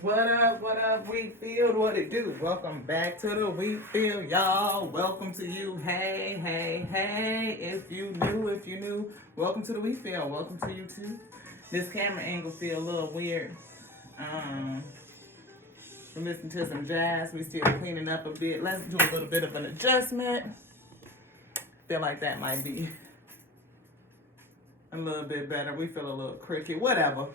What up, Wheat Field? What it do? Welcome back to the Wheat Field, y'all. Welcome to you. Hey. If you new, welcome to the Wheat Field. Welcome to you too. This camera angle feel a little weird. We're listening to some jazz. We still cleaning up a bit. Let's do a little bit of an adjustment. Feel like that might be a little bit better. We feel a little cricket. Whatever.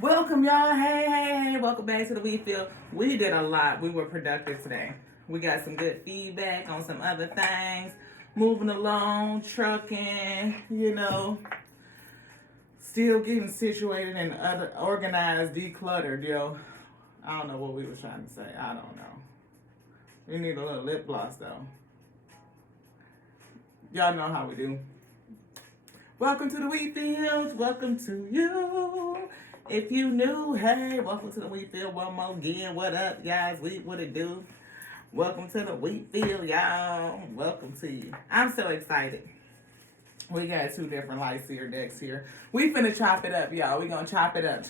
Welcome, y'all. Hey. Welcome back to the Wheat Field. We did a lot. We were productive today. We got some good feedback on some other things. Moving along, trucking, still getting situated and other organized, decluttered, yo. I don't know what we were trying to say. I don't know. We need a little lip gloss, though. Y'all know how we do. Welcome to the Wheat Fields. Welcome to you. If you new, hey, welcome to the Wheat Field one more again. What up, guys? What it do? Welcome to the Wheat Field, y'all. Welcome to you. I'm so excited. We got two different light seer decks here. We finna chop it up, y'all. We gonna chop it up.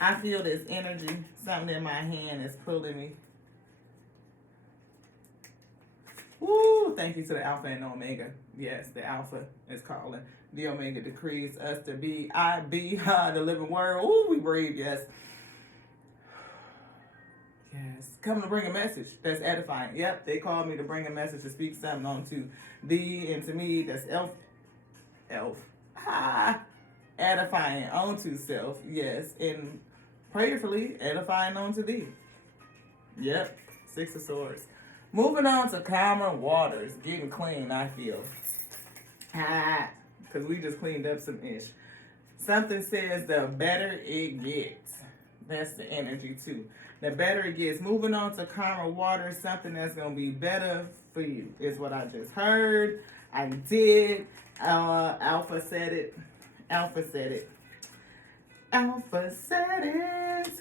I feel this energy. Something in my hand is pulling me. Woo! Thank you to the Alpha and Omega. Yes, the Alpha is calling. The Omega decrees us to be. I be the living word. Ooh, we breathe. Yes. Yes. Come to bring a message that's edifying. Yep, they called me to bring a message to speak something on to thee and to me. That's elf. Edifying onto self. Yes. And prayerfully edifying onto thee. Yep. Six of Swords. Moving on to calmer waters. Getting clean, I feel. Because we just cleaned up some ish. Something says the better it gets. That's the energy too. The better it gets. Moving on to calmer waters. Something that's going to be better for you is what I just heard. I did. Alpha said it.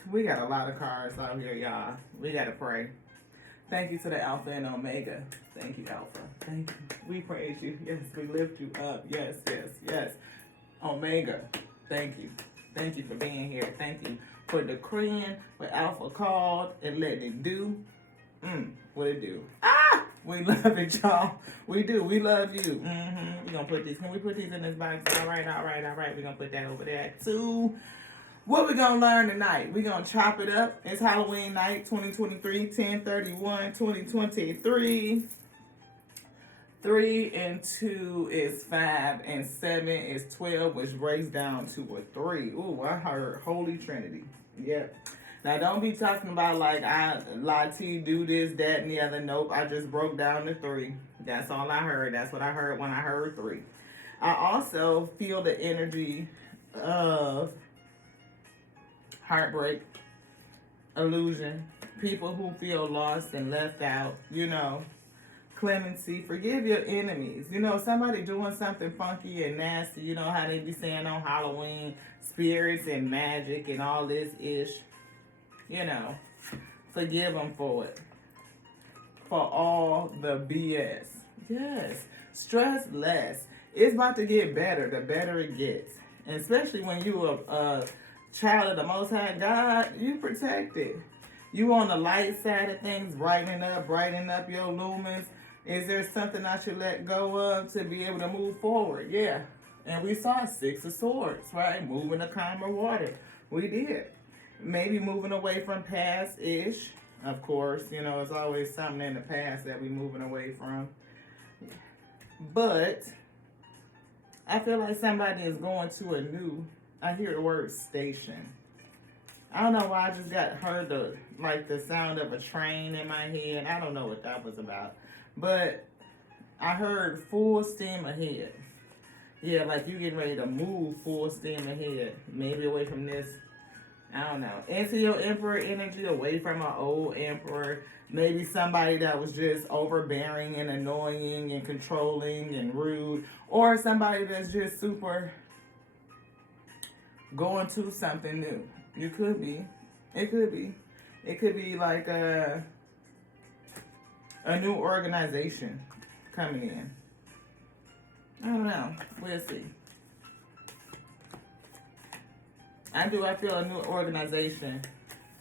We got a lot of cards out here, y'all. We got to pray. Thank you to the Alpha and Omega. Thank you, Alpha. Thank you. We praise you. Yes, we lift you up. Yes. Omega, thank you. Thank you for being here. Thank you for decreeing what Alpha called and letting it do. What it do? We love it, y'all. We do. We love you. We're going to put these. Can we put these in this box? All right. We're going to put that over there, too. What we gonna learn tonight? We gonna chop it up. It's Halloween night, 2023, 10/31/2023. 3 and 2 is 5, and 7 is 12, which breaks down to a 3. Ooh, I heard Holy Trinity. Yep. Now don't be talking about like Lati do this, that, and the other. Nope. I just broke down to 3. That's all I heard. That's what I heard when I heard 3. I also feel the energy of heartbreak, illusion, people who feel lost and left out, clemency, forgive your enemies. Somebody doing something funky and nasty, how they be saying on Halloween, spirits and magic and all this ish, forgive them for it. For all the BS. Yes, stress less. It's about to get better, the better it gets. And especially when you are child of the Most High God, you protected. You on the light side of things, brightening up your lumens. Is there something I should let go of to be able to move forward? Yeah. And we saw 6 of Swords, right? Moving to calmer water. We did. Maybe moving away from past-ish. Of course, it's always something in the past that we moving away from. But I feel like somebody is going to a new, I hear the word station. I don't know why I just heard the sound of a train in my head. I don't know what that was about. But I heard full steam ahead. Yeah, like you getting ready to move full steam ahead. Maybe away from this, I don't know. Into your emperor energy, away from an old emperor. Maybe somebody that was just overbearing and annoying and controlling and rude. Or somebody that's just super going to something new. You could be. It could be. It could be like a new organization coming in. I don't know. We'll see. I feel a new organization.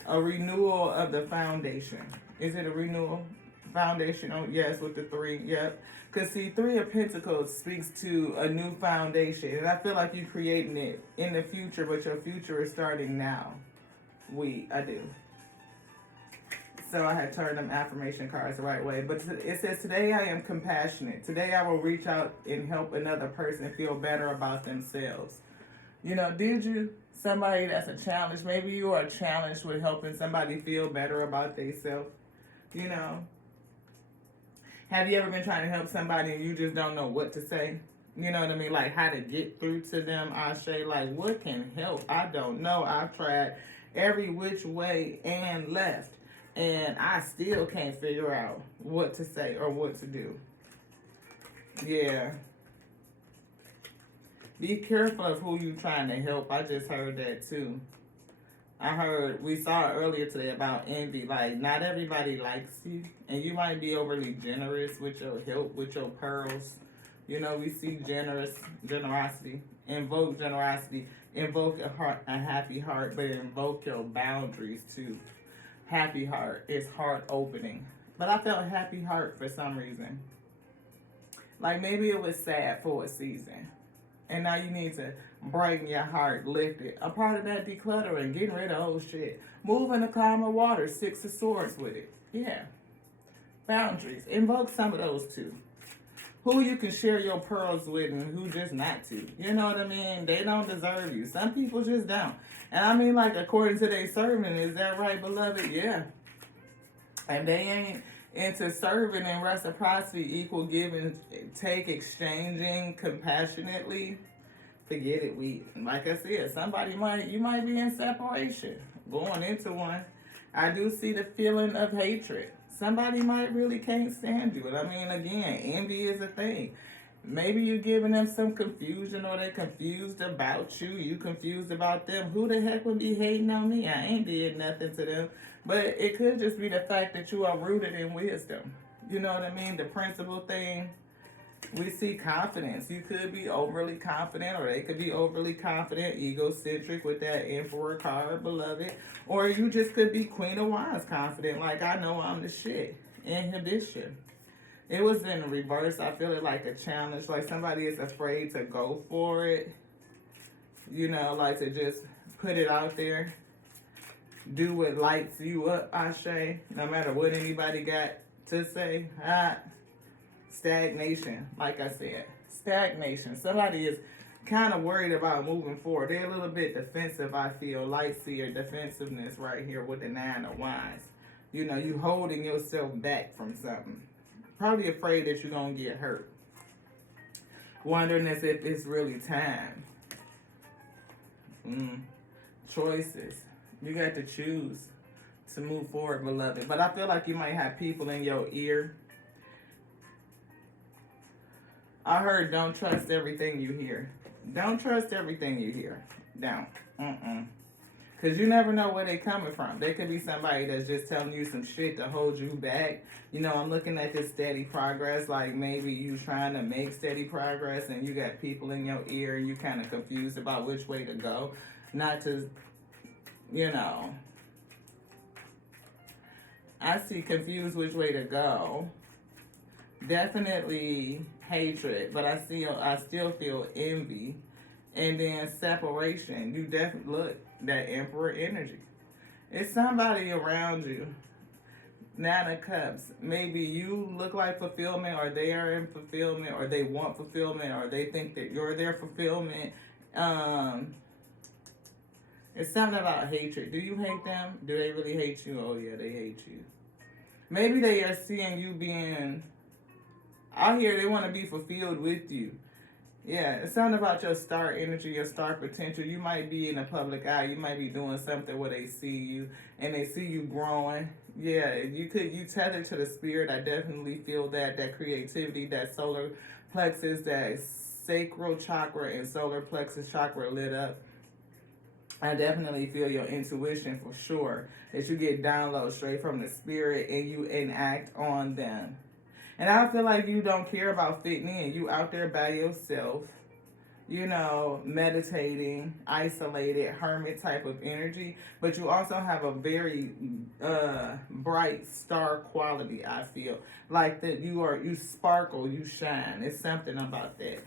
A renewal of the foundation. Is it a renewal? Foundation, oh yes, with the 3, yep. Because see, 3 of Pentacles speaks to a new foundation. And I feel like you're creating it in the future, but your future is starting now. I do. So I had turned them affirmation cards the right way. But it says, today I am compassionate. Today I will reach out and help another person feel better about themselves. You know, did you? Somebody that's a challenge. Maybe you are challenged with helping somebody feel better about themselves. You know. Have you ever been trying to help somebody and you just don't know what to say? You know what I mean? Like how to get through to them. I say, like, what can help? I don't know. I've tried every which way and left. And I still can't figure out what to say or what to do. Yeah. Be careful of who you're trying to help. I just heard that too. We saw earlier today about envy. Like, not everybody likes you. And you might be overly generous with your help, with your pearls. You know, we see generosity. Invoke generosity. Invoke a happy heart, but invoke your boundaries too. Happy heart is heart opening. But I felt happy heart for some reason. Like maybe it was sad for a season. And now you need to brighten your heart, lift it. A part of that decluttering, getting rid of old shit. Moving the calmer water, 6 of Swords with it. Yeah. Boundaries. Invoke some of those too. Who you can share your pearls with and who just not to. You know what I mean? They don't deserve you. Some people just don't. And I mean, like, according to their sermon, is that right, beloved? Yeah. And they ain't into serving and reciprocity, equal giving, take, exchanging compassionately. Forget it. Like I said, you might be in separation, going into one. I do see the feeling of hatred. Somebody might really can't stand you. And I mean, again, envy is a thing. Maybe you're giving them some confusion or they're confused about you. You confused about them. Who the heck would be hating on me? I ain't did nothing to them. But it could just be the fact that you are rooted in wisdom. You know what I mean? The principal thing. We see confidence. You could be overly confident or they could be overly confident, egocentric with that Emperor card, beloved. Or you just could be Queen of Wands confident, like I know I'm the shit. Inhibition. It was in reverse. I feel it like a challenge, like somebody is afraid to go for it. You know, like to just put it out there. Do what lights you up, Ashe. No matter what anybody got to say. Stagnation, like I said. Stagnation. Somebody is kind of worried about moving forward. They're a little bit defensive, I feel. Light seer defensiveness right here with the 9 of Wands. You know, you holding yourself back from something. Probably afraid that you're going to get hurt. Wondering as if it's really time. Choices. You got to choose to move forward, beloved. But I feel like you might have people in your ear. I heard don't trust everything you hear. Don't trust everything you hear. Don't. Because you never know where they coming from. They could be somebody that's just telling you some shit to hold you back. You know, I'm looking at this steady progress. Like maybe you trying to make steady progress and you got people in your ear and you kind of confused about which way to go. Not to, you know. I see confused which way to go. Definitely hatred, but I still feel envy. And then separation. You definitely look that Emperor energy. It's somebody around you. 9 of Cups. Maybe you look like fulfillment, or they are in fulfillment, or they want fulfillment, or they think that you're their fulfillment. It's something about hatred. Do you hate them? Do they really hate you? Oh yeah, they hate you. Maybe they are seeing you being out here. They want to be fulfilled with you. Yeah, it's something about your star energy, your star potential. You might be in the public eye. You might be doing something where they see you and they see you growing. Yeah, you tether to the spirit. I definitely feel that creativity, that solar plexus, that sacral chakra and solar plexus chakra lit up. I definitely feel your intuition for sure, that you get downloads straight from the spirit and you enact on them. And I feel like you don't care about fitting in. You out there by yourself. you know, meditating, isolated, hermit type of energy, but you also have a very bright star quality, I feel. Like that you sparkle, you shine. It's something about that.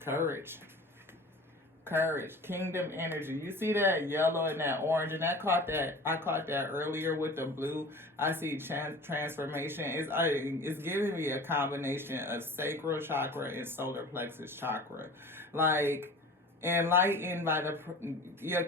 Courage. Courage, kingdom energy. You see that yellow and that orange, and I caught that earlier with the blue. I see transformation. It's giving me a combination of sacral chakra and solar plexus chakra, like enlightened by the your.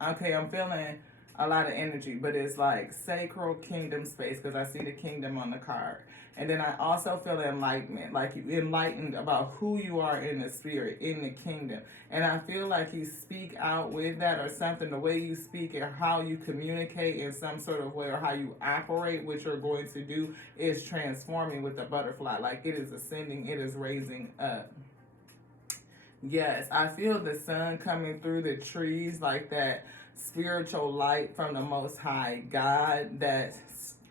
Okay, I'm feeling a lot of energy, but it's like sacral kingdom space because I see the kingdom on the card. And then I also feel enlightenment, like you enlightened about who you are in the spirit, in the kingdom. And I feel like you speak out with that or something, the way you speak and how you communicate in some sort of way or how you operate, what you're going to do is transforming with the butterfly. Like it is ascending, it is raising up. Yes, I feel the sun coming through the trees, like that spiritual light from the Most High God, that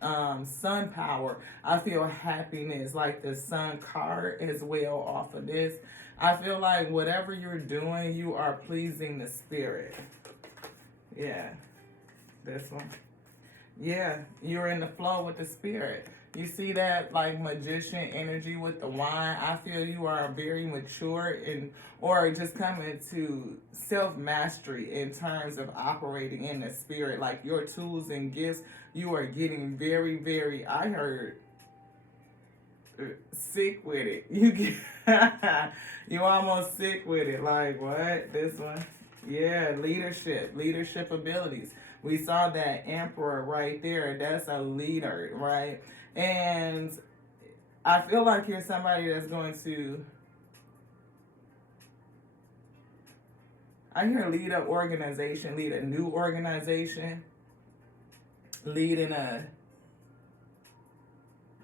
sun power. I feel happiness, like the sun card as well off of this. I feel like whatever you're doing, you are pleasing the spirit. Yeah, this one. Yeah, you're in the flow with the spirit. You see that like magician energy with the wine. I feel you are very mature or just coming to self-mastery in terms of operating in the spirit. Like your tools and gifts, you are getting very, very, I heard, sick with it. You get, you almost sick with it. Like what? This one? Yeah, leadership abilities. We saw that emperor right there. That's a leader, right? And I feel like you're somebody that's going to, I hear lead an organization, lead a new organization, lead in a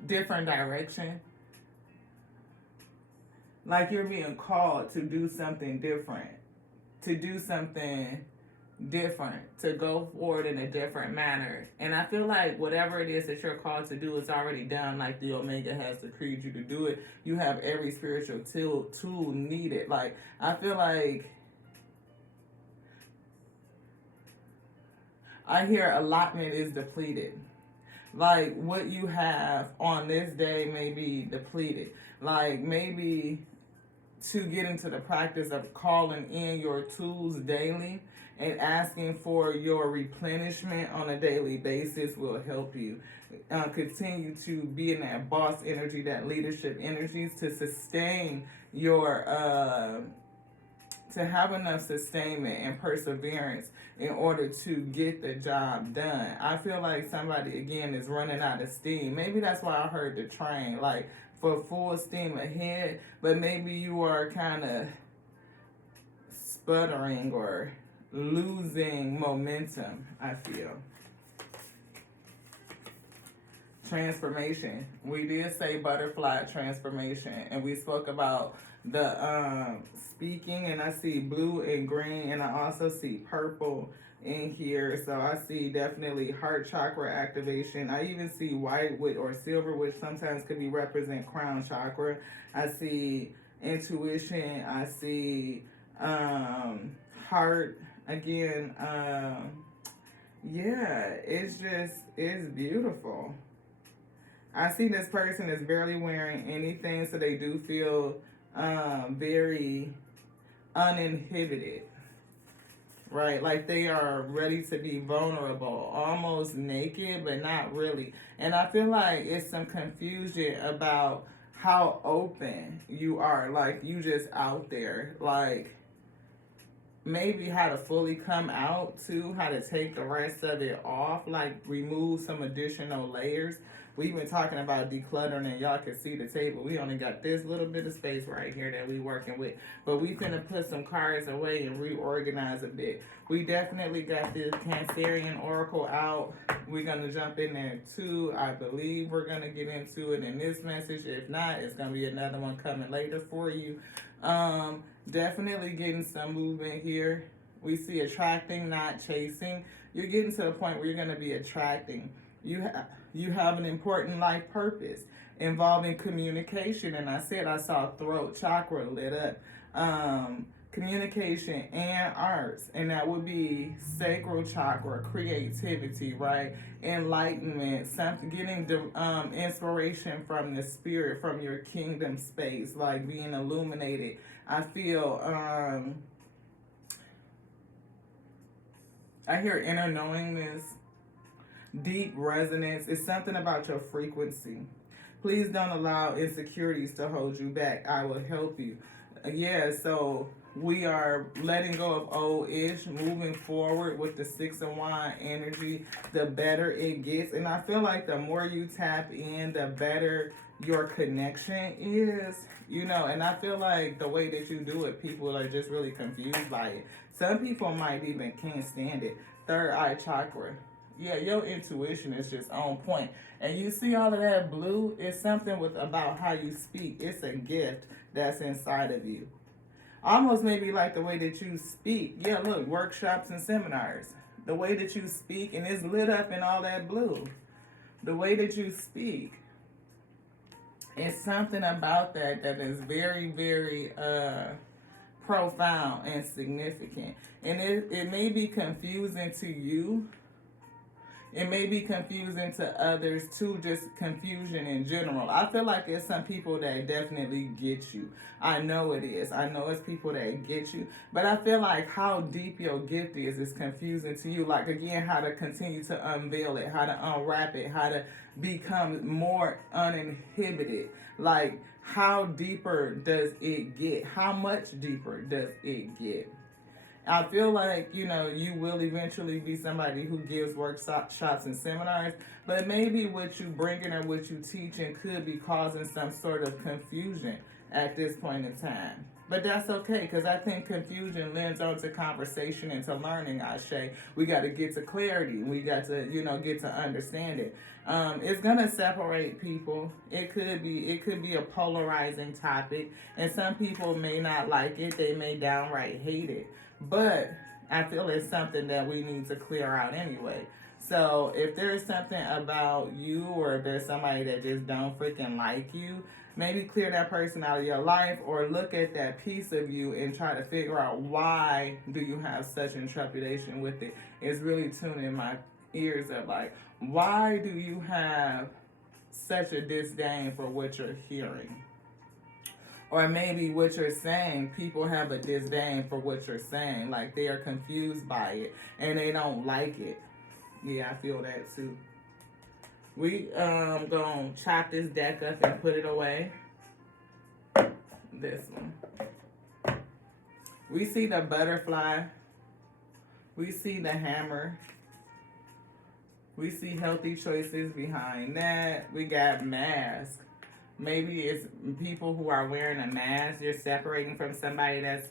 different direction. Like you're being called to do something different, to go forward in a different manner. And I feel like whatever it is that you're called to do is already done, like the Omega has decreed you to do it. You have every spiritual tool needed. Like, I feel like I hear allotment is depleted. Like, what you have on this day may be depleted. Like, maybe to get into the practice of calling in your tools daily and asking for your replenishment on a daily basis will help you continue to be in that boss energy, that leadership energies, to sustain your to have enough sustainment and perseverance in order to get the job done. I feel like somebody again is running out of steam. Maybe that's why I heard the train, like for full steam ahead, but maybe you are kind of sputtering or losing momentum, I feel. Transformation. We did say butterfly transformation, and we spoke about the speaking, and I see blue and green, and I also see purple in here. So I see definitely heart chakra activation. I even see white with or silver, which sometimes could be represent crown chakra. I see intuition. I see heart again. Yeah, it's beautiful. I see this person is barely wearing anything, so they do feel very uninhibited, right? Like they are ready to be vulnerable, almost naked, but not really. And I feel like it's some confusion about how open you are, like you just out there, like maybe how to fully come out too, how to take the rest of it off, like remove some additional layers. We've been talking about decluttering, and y'all can see the table. We only got this little bit of space right here that we working with. But we finna put some cards away and reorganize a bit. We definitely got this Cancerian Oracle out. We're gonna jump in there too. I believe we're gonna get into it in this message. If not, it's gonna be another one coming later for you. Definitely getting some movement here. We see attracting, not chasing. You're getting to the point where you're going to be attracting. You have an important life purpose involving communication, and I said I saw throat chakra lit up. Communication and arts, and that would be sacral chakra, creativity, right? Enlightenment, something, getting inspiration from the spirit, from your kingdom space, like being illuminated. I feel I hear inner knowingness, deep resonance. It's something about your frequency. Please don't allow insecurities to hold you back. I will help you. Yeah, so we are letting go of old ish, moving forward with the 6 of Wands energy, the better it gets. And I feel like the more you tap in, the better your connection is, you know. And I feel like the way that you do it, people are just really confused by it. Some people might even can't stand it. Third eye chakra. Yeah, your intuition is just on point. And you see all of that blue? It's something with about how you speak. It's a gift that's inside of you. Almost maybe like the way that you speak. Yeah, look, workshops and seminars. The way that you speak, and it's lit up in all that blue. The way that you speak. It's something about that that is very, very profound and significant. And it may be confusing to you. It may be confusing to others too, just confusion in general. I feel like there's some people that definitely get you. I know it is. I know it's people that get you. But I feel like how deep your gift is confusing to you. Like, again, how to continue to unveil it, how to unwrap it, how to become more uninhibited. Like, how deeper does it get? How much deeper does it get? I feel like, you know, you will eventually be somebody who gives workshops and seminars, but maybe what you bringing or what you teaching could be causing some sort of confusion at this point in time. But that's okay, because I think confusion lends on to conversation and to learning, Ashe. We got to get to clarity. We got to, you know, get to understand it. It's going to separate people. It could be a polarizing topic, and some people may not like it. They may downright hate it. But I feel it's something that we need to clear out anyway. So if there's something about you, or if there's somebody that just don't freaking like you, maybe clear that person out of your life, or look at that piece of you and try to figure out why do you have such intrepidation with it. It's really tuning my ears up. Like, why do you have such a disdain for what you're hearing? Or maybe what you're saying, people have a disdain for what you're saying. Like, they are confused by it and they don't like it. Yeah, I feel that too. We gonna chop this deck up and put it away. This one. We see the butterfly. We see the hammer. We see healthy choices behind that. We got mask. Maybe it's people who are wearing a mask. You're separating from somebody that's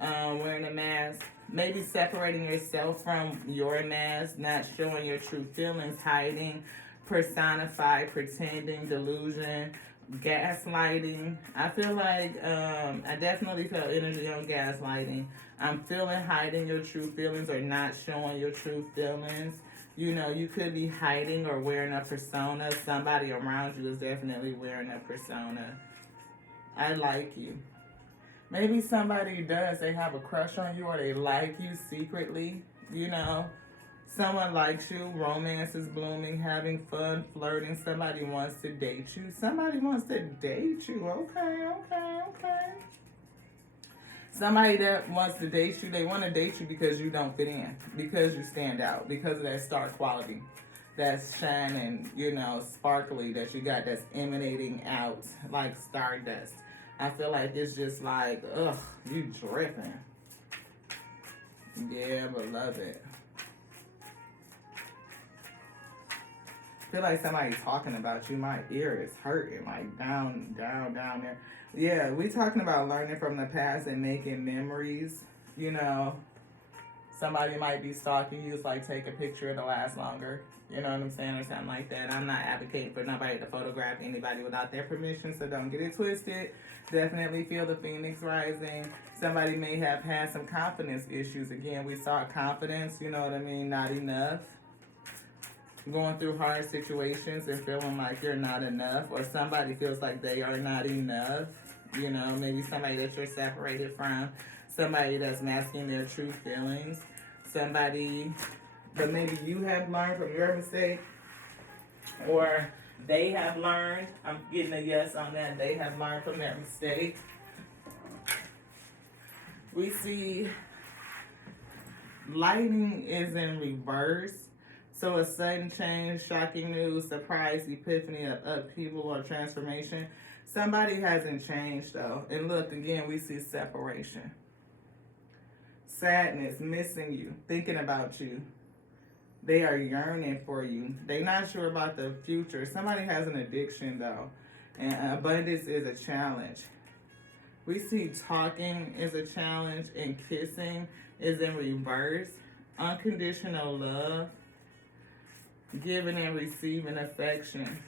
wearing a mask. Maybe separating yourself from your mask, not showing your true feelings, hiding, personified, pretending, delusion, gaslighting. I feel like I definitely felt energy on gaslighting. I'm feeling hiding your true feelings or not showing your true feelings. You know, you could be hiding or wearing a persona. Somebody around you is definitely wearing a persona. I like you. Maybe somebody does. They have a crush on you, or they like you secretly. You know, someone likes you. Romance is blooming, having fun, flirting. Somebody wants to date you. Somebody wants to date you. Okay. Somebody that wants to date you, they want to date you because you don't fit in, because you stand out, because of that star quality that's shining, you know, sparkly that you got, that's emanating out like stardust. I feel like it's just like, ugh, you dripping. Yeah, beloved. I feel like somebody talking about you. My ear is hurting, like down there. Yeah, we talking about learning from the past and making memories, you know. Somebody might be stalking you. It's like, take a picture, it'll last longer. You know what I'm saying? Or something like that. I'm not advocating for nobody to photograph anybody without their permission, so don't get it twisted. Definitely feel the phoenix rising. Somebody may have had some confidence issues. Again, we saw confidence, you know what I mean? Not enough. Going through hard situations and feeling like you're not enough, or somebody feels like they are not enough. You know, maybe somebody that you're separated from, somebody that's masking their true feelings, somebody, but maybe you have learned from your mistake, or they have learned. I'm getting a yes on that. They have learned from their mistake. We see lightning is in reverse. So a sudden change, shocking news, surprise, epiphany, upheaval, or transformation. Somebody hasn't changed though. And look, again, we see separation. Sadness, missing you, thinking about you. They are yearning for you. They're not sure about the future. Somebody has an addiction though. And abundance is a challenge. We see talking is a challenge, and kissing is in reverse. Unconditional love. Giving and receiving affection.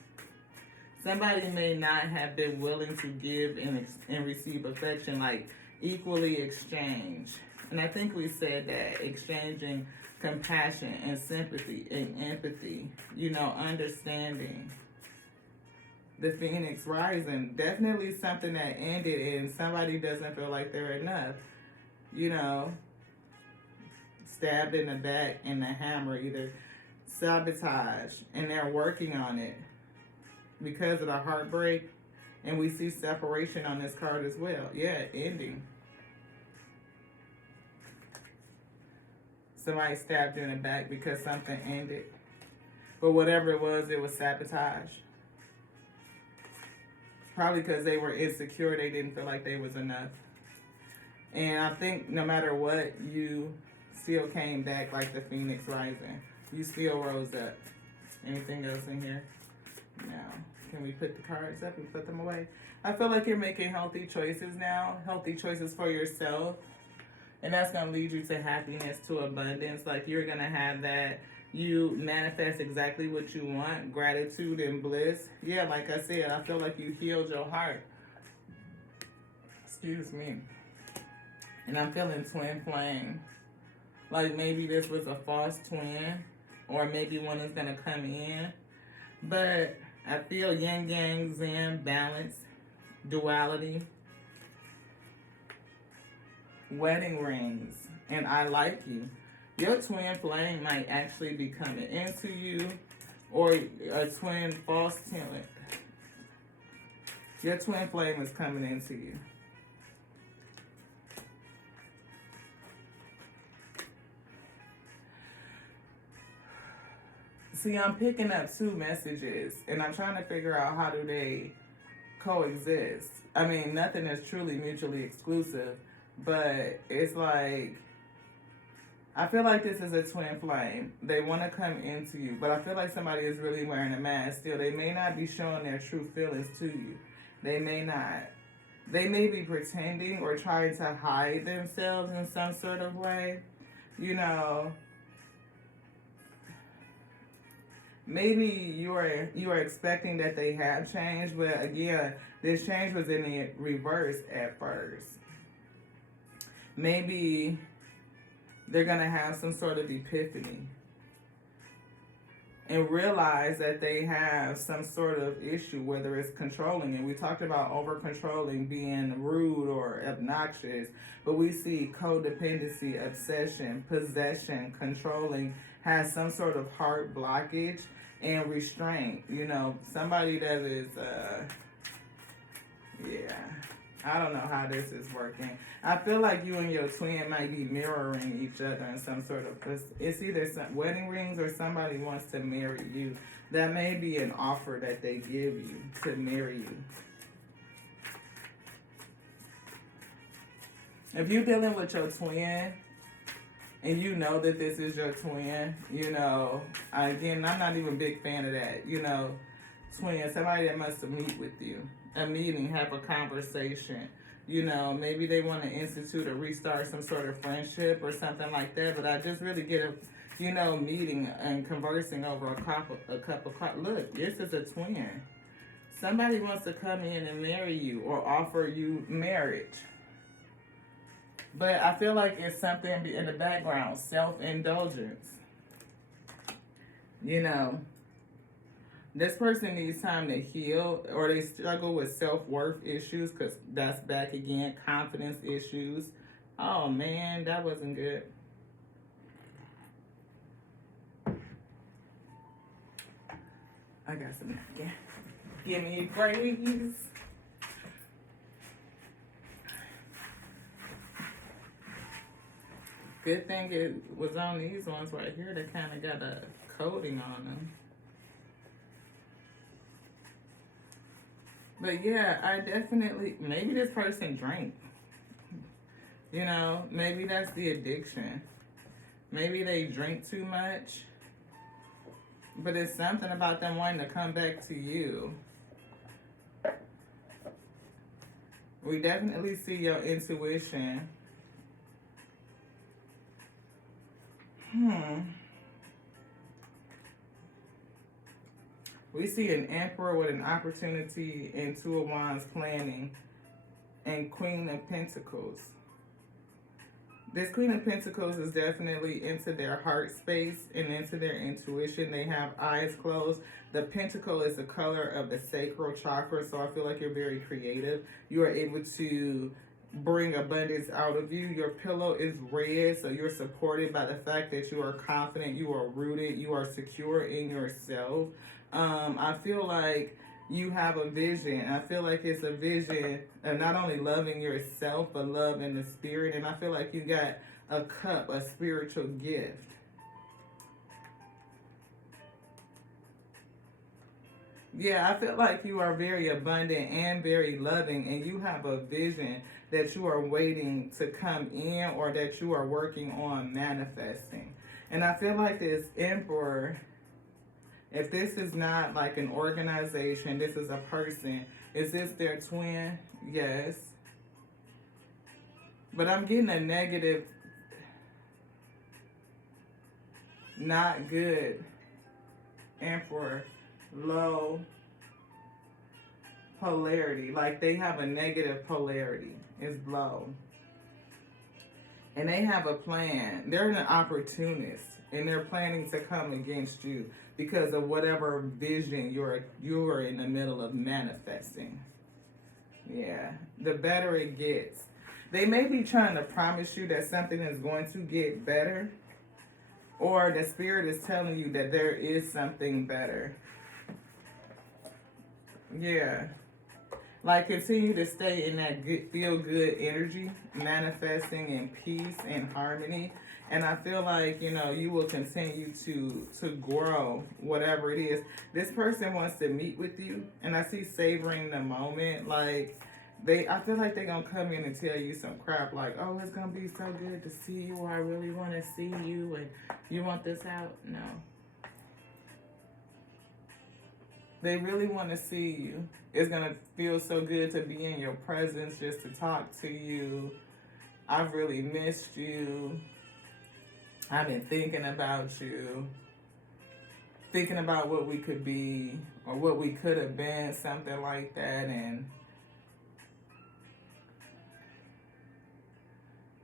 Somebody may not have been willing to give and receive affection, like equally exchange. And I think we said that, exchanging compassion and sympathy and empathy, you know, understanding. The phoenix rising, definitely something that ended and somebody doesn't feel like they're enough. You know, stabbed in the back and the hammer, either sabotage, and they're working on it because of the heartbreak. And we see separation on this card as well. Yeah, ending. Somebody stabbed you in the back because something ended. But whatever it was sabotage. Probably because they were insecure, they didn't feel like they was enough. And I think no matter what, you still came back like the phoenix rising. You still rose up. Anything else in here? No. Can we put the cards up and put them away? I feel like you're making healthy choices now. Healthy choices for yourself. And that's going to lead you to happiness, to abundance. Like, you're going to have that. You manifest exactly what you want. Gratitude and bliss. Yeah, like I said, I feel like you healed your heart. Excuse me. And I'm feeling twin flame. Like maybe this was a false twin. Or maybe one is going to come in. But I feel yin yang, zen, balance, duality. Wedding rings. And I like you. Your twin flame might actually be coming into you. Or a twin false twin. Your twin flame is coming into you. See, I'm picking up two messages, and I'm trying to figure out how do they coexist. I mean, nothing is truly mutually exclusive, but it's like, I feel like this is a twin flame. They want to come into you, but I feel like somebody is really wearing a mask still. They may not be showing their true feelings to you. They may not. They may be pretending or trying to hide themselves in some sort of way. You know, maybe you are expecting that they have changed, but again, this change was in the reverse at first. Maybe they're going to have some sort of epiphany and realize that they have some sort of issue, whether it's controlling. And we talked about over-controlling, being rude or obnoxious, but we see codependency, obsession, possession, controlling, has some sort of heart blockage and restraint. You know, somebody that is, I don't know how this is working. I feel like you and your twin might be mirroring each other in some sort of, it's either some wedding rings or somebody wants to marry you. That may be an offer that they give you to marry you. If you're dealing with your twin and you know that this is your twin, you know, again, I'm not even a big fan of that, you know, twin, somebody that must meet with you. A meeting, have a conversation, You know, maybe they want to institute or restart some sort of friendship or something like that. But I just really get a, you know, meeting and conversing over a cup of coffee. Look, this is a twin. Somebody wants to come in and marry you or offer you marriage. But I feel like it's something in the background, self-indulgence. You know, this person needs time to heal, or they struggle with self-worth issues, because that's back again, confidence issues. Oh man, that wasn't good. I got some napkin. Give me a grace. Good thing it was on these ones right here that kind of got a coating on them. But yeah, I definitely, maybe this person drank. You know, maybe that's the addiction. Maybe they drink too much. But it's something about them wanting to come back to you. We definitely see your intuition. We see an emperor with an opportunity and Two of Wands planning and Queen of Pentacles. This Queen of Pentacles is definitely into their heart space and into their intuition. They have eyes closed. The pentacle is the color of the sacral chakra, so I feel like you're very creative. You are able to bring abundance out of you. Your pillow is red, so you're supported by the fact that you are confident, you are rooted, you are secure in yourself. I feel like you have a vision. I feel like it's a vision of not only loving yourself, but love in the spirit. And I feel like you got a cup, a spiritual gift. Yeah, I feel like you are very abundant and very loving, and you have a vision that you are waiting to come in, or that you are working on manifesting. And I feel like this Emperor, if this is not like an organization, this is a person. Is this their twin? Yes. But I'm getting a negative, not good Emperor, low polarity. Like they have a negative polarity. It's low. And they have a plan. They're an opportunist, and they're planning to come against you because of whatever vision you're in the middle of manifesting. Yeah, the better it gets. They may be trying to promise you that something is going to get better, or the spirit is telling you that there is something better. Yeah. Like, continue to stay in that good, feel-good energy, manifesting in peace and harmony. And I feel like, you know, you will continue to grow, whatever it is. This person wants to meet with you, and I see savoring the moment. Like, I feel like they're going to come in and tell you some crap like, oh, it's going to be so good to see you, or I really want to see you, and you want this out? No. They really want to see you. It's going to feel so good to be in your presence, just to talk to you. I've really missed you. I've been thinking about you. Thinking about what we could be, or what we could have been, something like that. And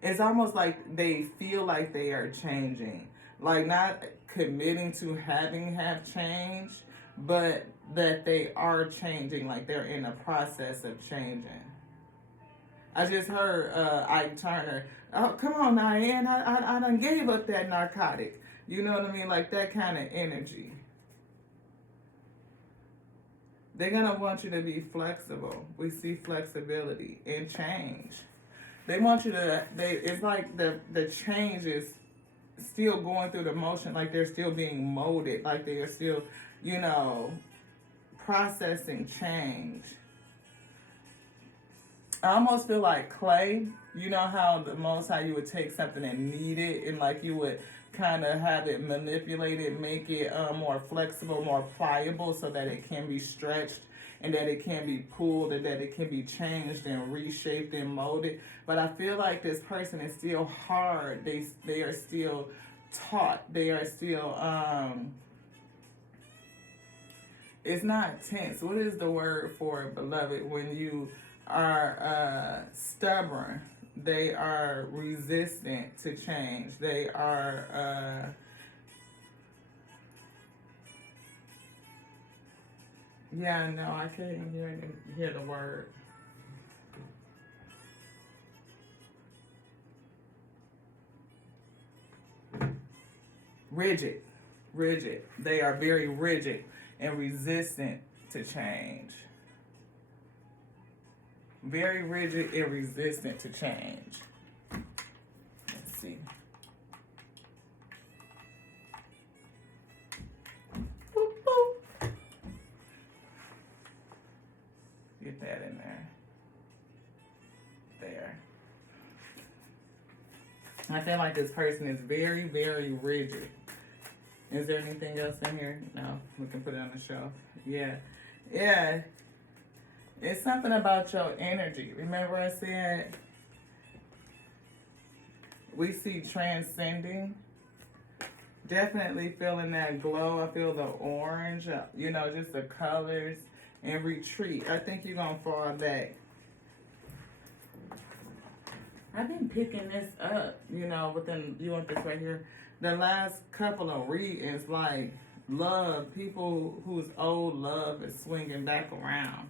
it's almost like they feel like they are changing. Like, not committing to have changed, but that they are changing, like they're in the process of changing. I just heard Ike Turner, oh, come on, Diane, I done gave up that narcotic. You know what I mean? Like that kind of energy. They're going to want you to be flexible. We see flexibility and change. They want you to, it's like the change is still going through the motion, like they're still being molded, like they are still, you know, processing change. I almost feel like clay. You know how you would take something and knead it, and like you would kind of have it manipulated, make it more flexible, more pliable, so that it can be stretched and that it can be pulled, and that it can be changed and reshaped and molded. But I feel like this person is still hard. They are still taught. They are still it's not tense. What is the word for it, beloved? When you are stubborn, they are resistant to change. They are yeah, no, I can't even hear the word. Rigid. They are very rigid and resistant to change. Very rigid and resistant to change. Let's see. Boop, boop. Get that in there. There. I feel like this person is very, very rigid. Is there anything else in here? No, we can put it on the shelf. Yeah. It's something about your energy. Remember I said we see transcending. Definitely feeling that glow. I feel the orange, just the colors, and retreat. I think you're going to fall back. I've been picking this up, within, you want this right here? The last couple of readings, like love, people whose old love is swinging back around.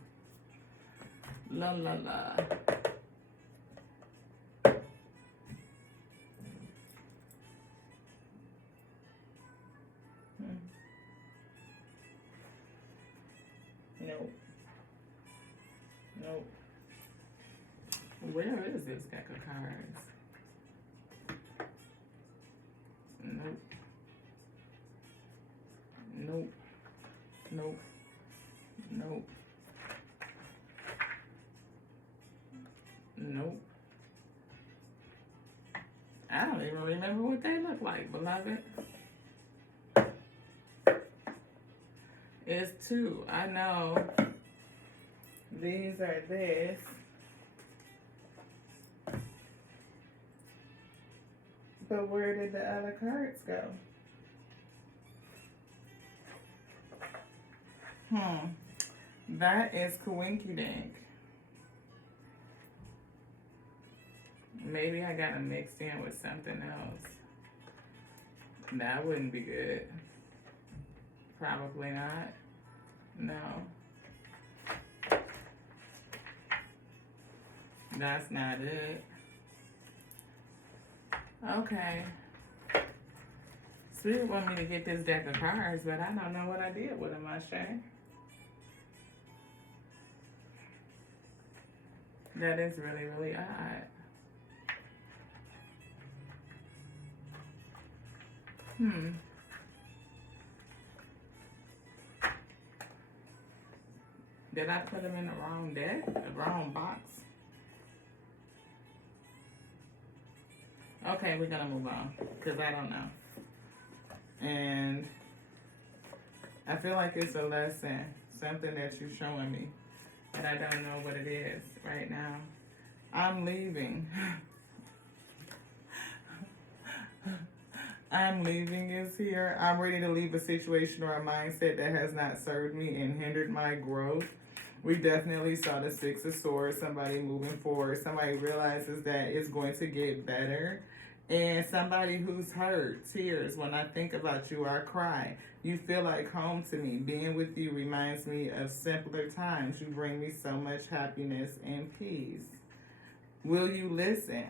La la la. Nope. Where is this deck of cards? Nope. I don't even remember what they look like, beloved. It's two. I know. These are this. But where did the other cards go? That is coinkydink. Maybe I got them mixed in with something else. That wouldn't be good. Probably not. No. That's not it. Okay. Spirit want me to get this deck of cards, but I don't know what I did with them, Ashay. That is really, really odd. Did I put them in the wrong deck? The wrong box? Okay, we're gonna move on, because I don't know. And I feel like it's a lesson, something that you're showing me, but I don't know what it is right now. I'm leaving. I'm leaving is here. I'm ready to leave a situation or a mindset that has not served me and hindered my growth. We definitely saw the Six of Swords, somebody moving forward. Somebody realizes that it's going to get better. And somebody who's hurt, tears. When I think about you, I cry. You feel like home to me. Being with you reminds me of simpler times. You bring me so much happiness and peace. Will you listen?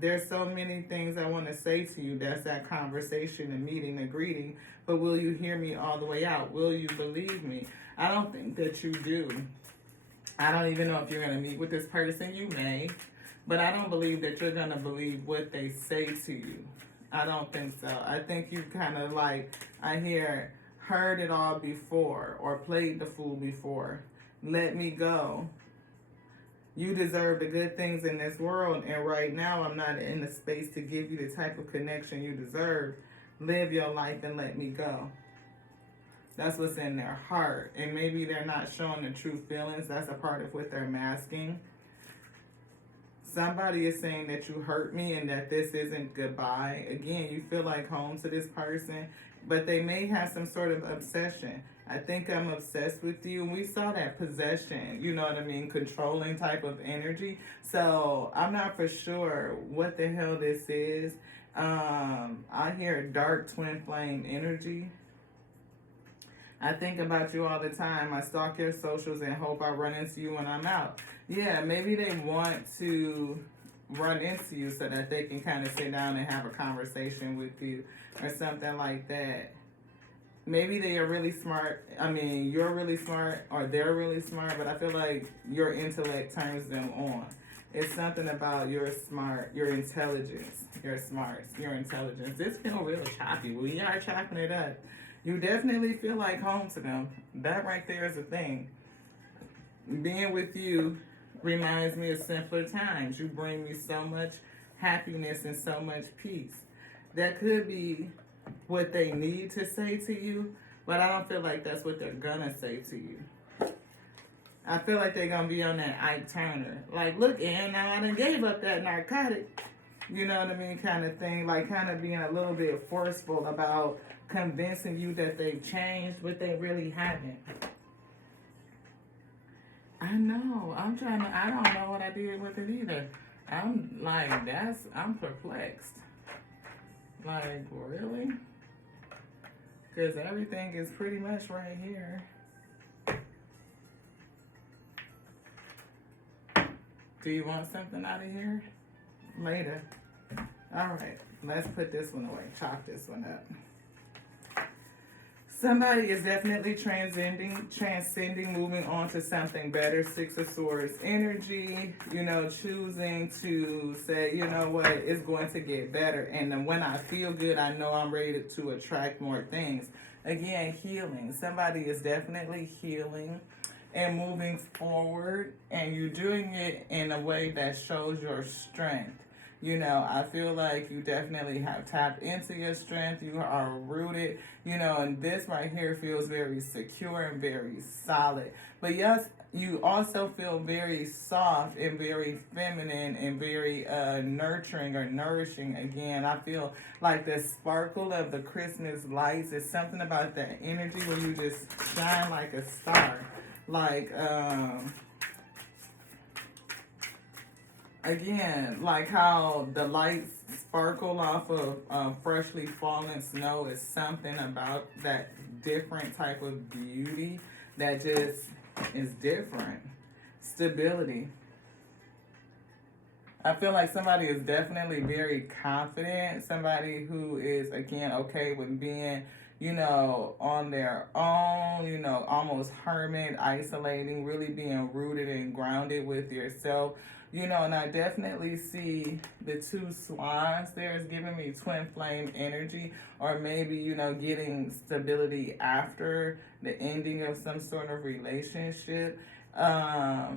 There's so many things I want to say to you. That's that conversation, a meeting, a greeting. But will you hear me all the way out? Will you believe me? I don't think that you do. I don't even know if you're going to meet with this person. You may. But I don't believe that you're going to believe what they say to you. I don't think so. I think you kind of heard it all before or played the fool before. Let me go. You deserve the good things in this world, and right now I'm not in the space to give you the type of connection you deserve. Live your life and let me go. That's what's in their heart. And maybe they're not showing the true feelings. That's a part of what they're masking. Somebody is saying that you hurt me and that this isn't goodbye. Again, you feel like home to this person, but they may have some sort of obsession. I think I'm obsessed with you. And we saw that possession, you know what I mean, controlling type of energy. So I'm not for sure what the hell this is. I hear dark twin flame energy. I think about you all the time. I stalk your socials and hope I run into you when I'm out. Yeah, maybe they want to run into you so that they can kind of sit down and have a conversation with you or something like that. Maybe they are really smart. I mean, you're really smart or they're really smart, but I feel like your intellect turns them on. It's something about your smart, your intelligence, your smarts, your intelligence. This feels real choppy. We are chopping it up. You definitely feel like home to them. That right there is a thing. Being with you reminds me of simpler times. You bring me so much happiness and so much peace. That could be what they need to say to you, but I don't feel like that's what they're gonna say to you. I feel like they're gonna be on that Ike Turner. Like, look, and now I done gave up that narcotic. You know what I mean? Kind of thing. Like, kind of being a little bit forceful about convincing you that they've changed, but they really haven't. I know. I don't know what I did with it either. I'm like, I'm perplexed. Like, really? Because everything is pretty much right here. Do you want something out of here? Later. All right, let's put this one away. Chop this one up. Somebody is definitely transcending, moving on to something better. Six of Swords energy, choosing to say, you know what, it's going to get better. And then when I feel good, I know I'm ready to attract more things. Again, healing. Somebody is definitely healing and moving forward, and you're doing it in a way that shows your strength. I feel like you definitely have tapped into your strength. You are rooted, and this right here feels very secure and very solid. But yes, you also feel very soft and very feminine and very nurturing or nourishing. Again, I feel like the sparkle of the Christmas lights is something about that energy where you just shine like a star. Like, again, like how the lights sparkle off of freshly fallen snow is something about that different type of beauty that just is different. Stability. I feel like somebody is definitely very confident. Somebody who is, again, okay with being, on their own, almost hermit, isolating, really being rooted and grounded with yourself. And I definitely see the two swans there is giving me twin flame energy, or maybe, getting stability after the ending of some sort of relationship. I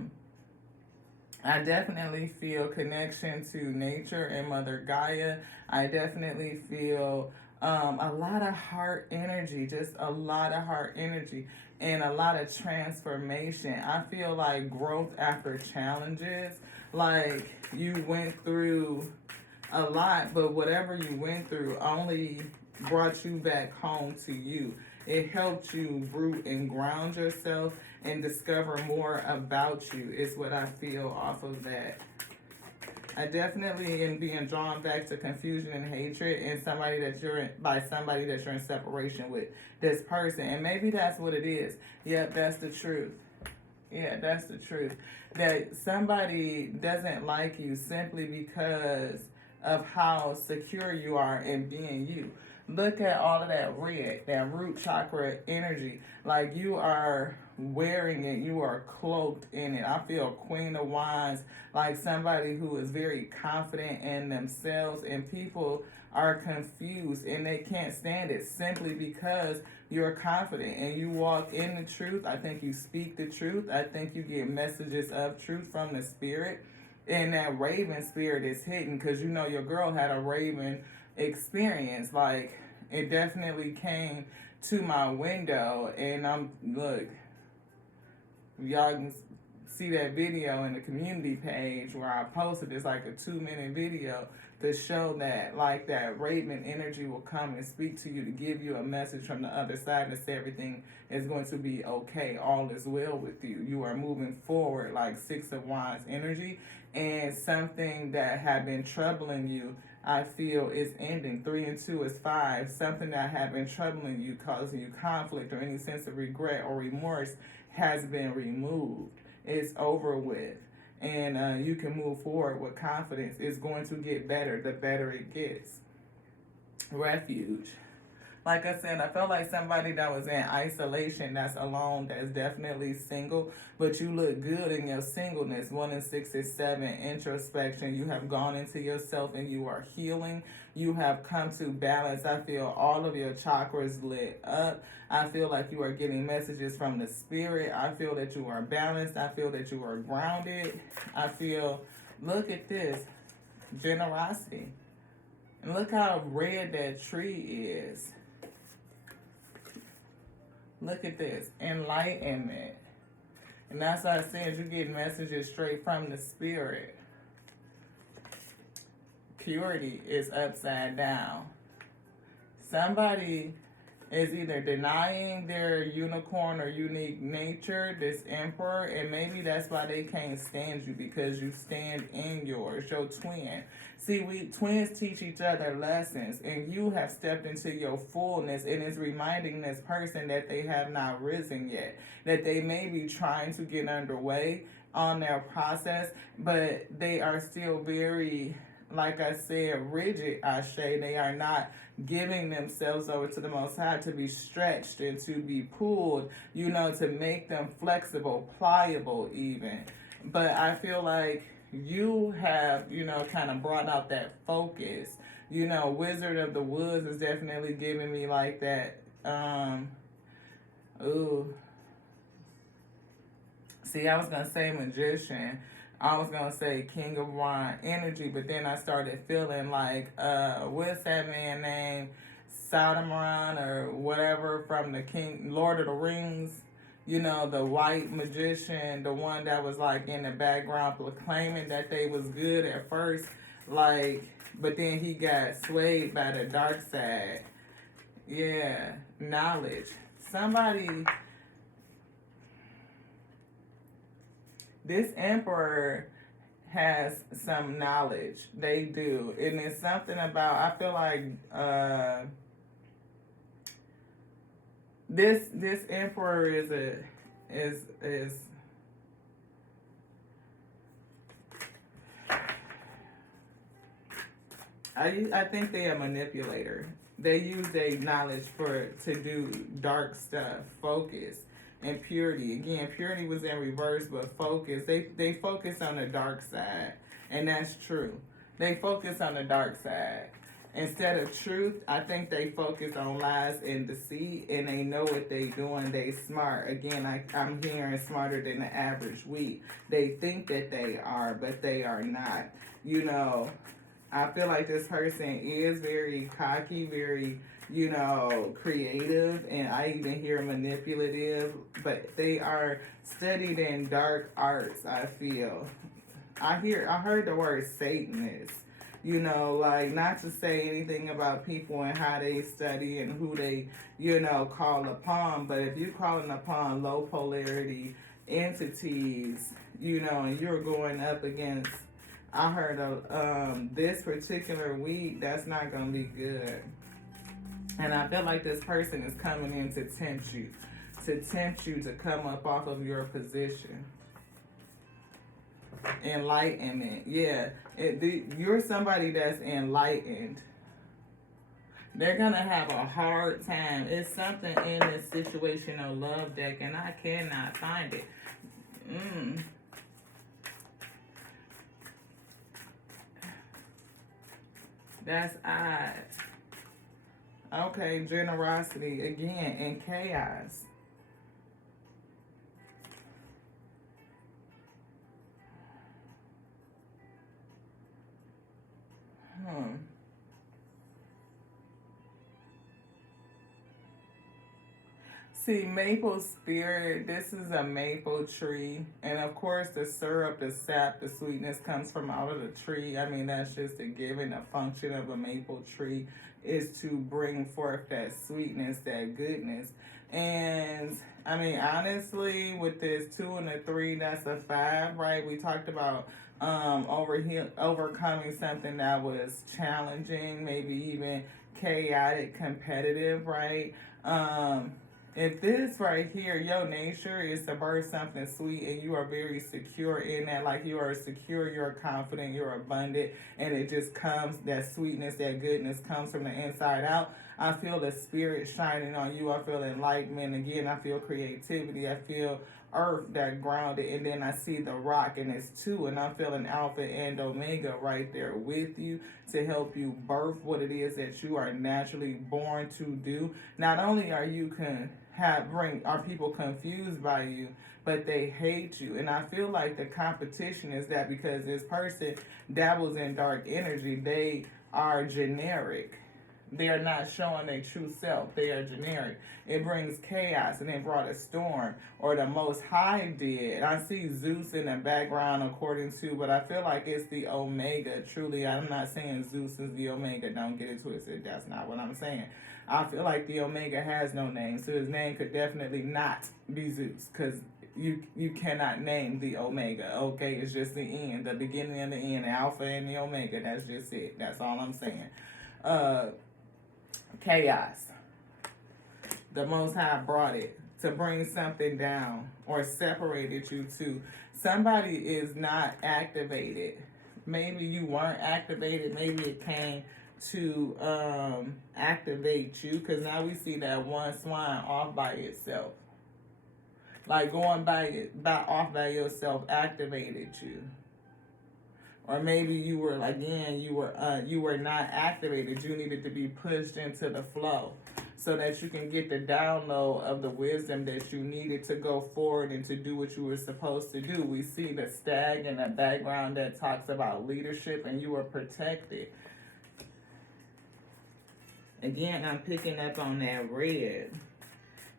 definitely feel connection to nature and Mother Gaia. I definitely feel a lot of heart energy, just a lot of heart energy and a lot of transformation. I feel like growth after challenges. Like you went through a lot, but whatever you went through only brought you back home to you. It helped you root and ground yourself and discover more about you is what I feel off of that. I definitely am being drawn back to confusion and hatred and somebody that you're in separation with this person. And maybe that's what it is. Yep, that's the truth. Yeah, that's the truth. That somebody doesn't like you simply because of how secure you are in being you. Look at all of that red, that root chakra energy. Like you are wearing it, you are cloaked in it. I feel Queen of Wands, like somebody who is very confident in themselves, and people are confused and they can't stand it simply because you're confident and you walk in the truth. I think you speak the truth. I think you get messages of truth from the spirit. And that raven spirit is hidden because your girl had a raven experience. Like, It definitely came to my window, and look, y'all can see that video in the community page where I posted. It's like a 2-minute video to show that, like, that Raven energy will come and speak to you to give you a message from the other side and say everything is going to be okay. All is well with you. You are moving forward, like 6 of Wands energy, and something that had been troubling you, I feel, is ending. 3 and 2 is 5. Something that had been troubling you, causing you conflict or any sense of regret or remorse has been removed. It's over with. And you can move forward with confidence. It's going to get better the better it gets. Refuge. Like I said, I felt like somebody that was in isolation, that's alone, that's definitely single, but you look good in your singleness. 1 and 6 is 7, introspection. You have gone into yourself and you are healing. You have come to balance. I feel all of your chakras lit up. I feel like you are getting messages from the spirit. I feel that you are balanced. I feel that you are grounded. I feel, look at this, generosity. And look how red that tree is. Look at this, enlightenment. And that's why I said you get messages straight from the spirit. Purity is upside down. Somebody is either denying their unicorn or unique nature, this emperor, and maybe that's why they can't stand you, because you stand in yours, your twin. See, we twins teach each other lessons, and you have stepped into your fullness, and it's reminding this person that they have not risen yet, that they may be trying to get underway on their process, but they are still very, like I said, rigid, Ashe. They are not giving themselves over to the Most High to be stretched and to be pulled, to make them flexible, pliable even. But I feel like you have, kind of brought out that focus. Wizard of the Woods is definitely giving me like that, See, I was going to say magician. I was going to say King of Wine energy, but then I started feeling like, what's that man named? Sauron or whatever from the Lord of the Rings. The white magician, the one that was like in the background proclaiming that they was good at first, but then he got swayed by the dark side. Yeah, knowledge. This emperor has some knowledge. They do. And it's something about, I feel like this emperor is I think they're a manipulator. They use their knowledge to do dark stuff, focus. And purity. Again, purity was in reverse, but focus. They focus on the dark side. And that's true. They focus on the dark side. Instead of truth, I think they focus on lies and deceit, and they know what they doing. They smart. Again, I'm hearing smarter than the average wheat. They think that they are, but they are not. I feel like this person is very cocky, very, creative, and I even hear manipulative, but they are studied in dark arts, I feel. I heard the word Satanist, not to say anything about people and how they study and who they, call upon, but if you're calling upon low polarity entities, and you're going up against, I heard this particular week, that's not going to be good. And I feel like this person is coming in to tempt you to come up off of your position. Enlightenment. Yeah. You're somebody that's enlightened. They're going to have a hard time. It's something in this situational love deck, and I cannot find it. That's odd. Okay, generosity again and chaos. See, maple spirit, this is a maple tree. And of course, the syrup, the sap, the sweetness comes from out of the tree. I mean, that's just a given. A function of a maple tree is to bring forth that sweetness, that goodness. And I mean, honestly, with this 2 and a 3, that's a 5, right? We talked about overcoming something that was challenging, maybe even chaotic, competitive, right? If this right here, your nature is to birth something sweet and you are very secure in that, like you are secure, you're confident, you're abundant, and it just comes, that sweetness, that goodness comes from the inside out. I feel the spirit shining on you. I feel enlightenment. Again, I feel creativity. I feel earth, that grounded, and then I see the rock, and it's 2, and I'm feeling alpha and omega right there with you to help you birth what it is that you are naturally born to do. Not only are you are people confused by you, but they hate you. And I feel like the competition is that because this person dabbles in dark energy, they are generic. They are not showing their true self. They are generic. It brings chaos, and it brought a storm, or the Most High did. I see Zeus in the background according to, but I feel like it's the Omega. Truly, I'm not saying Zeus is the Omega. Don't get it twisted. That's not what I'm saying. I feel like the Omega has no name, so his name could definitely not be Zeus, because you cannot name the Omega, okay? It's just the end, the beginning and the end, the Alpha and the Omega. That's just it. That's all I'm saying. Chaos. The Most High brought it to bring something down or separated you two. Somebody is not activated. Maybe you weren't activated. Maybe it came to activate you, because now we see that one swine off by itself. Like going off by yourself activated you. Or maybe you were, again, you were not activated. You needed to be pushed into the flow so that you can get the download of the wisdom that you needed to go forward and to do what you were supposed to do. We see the stag in the background that talks about leadership, and you were protected. Again, I'm picking up on that red.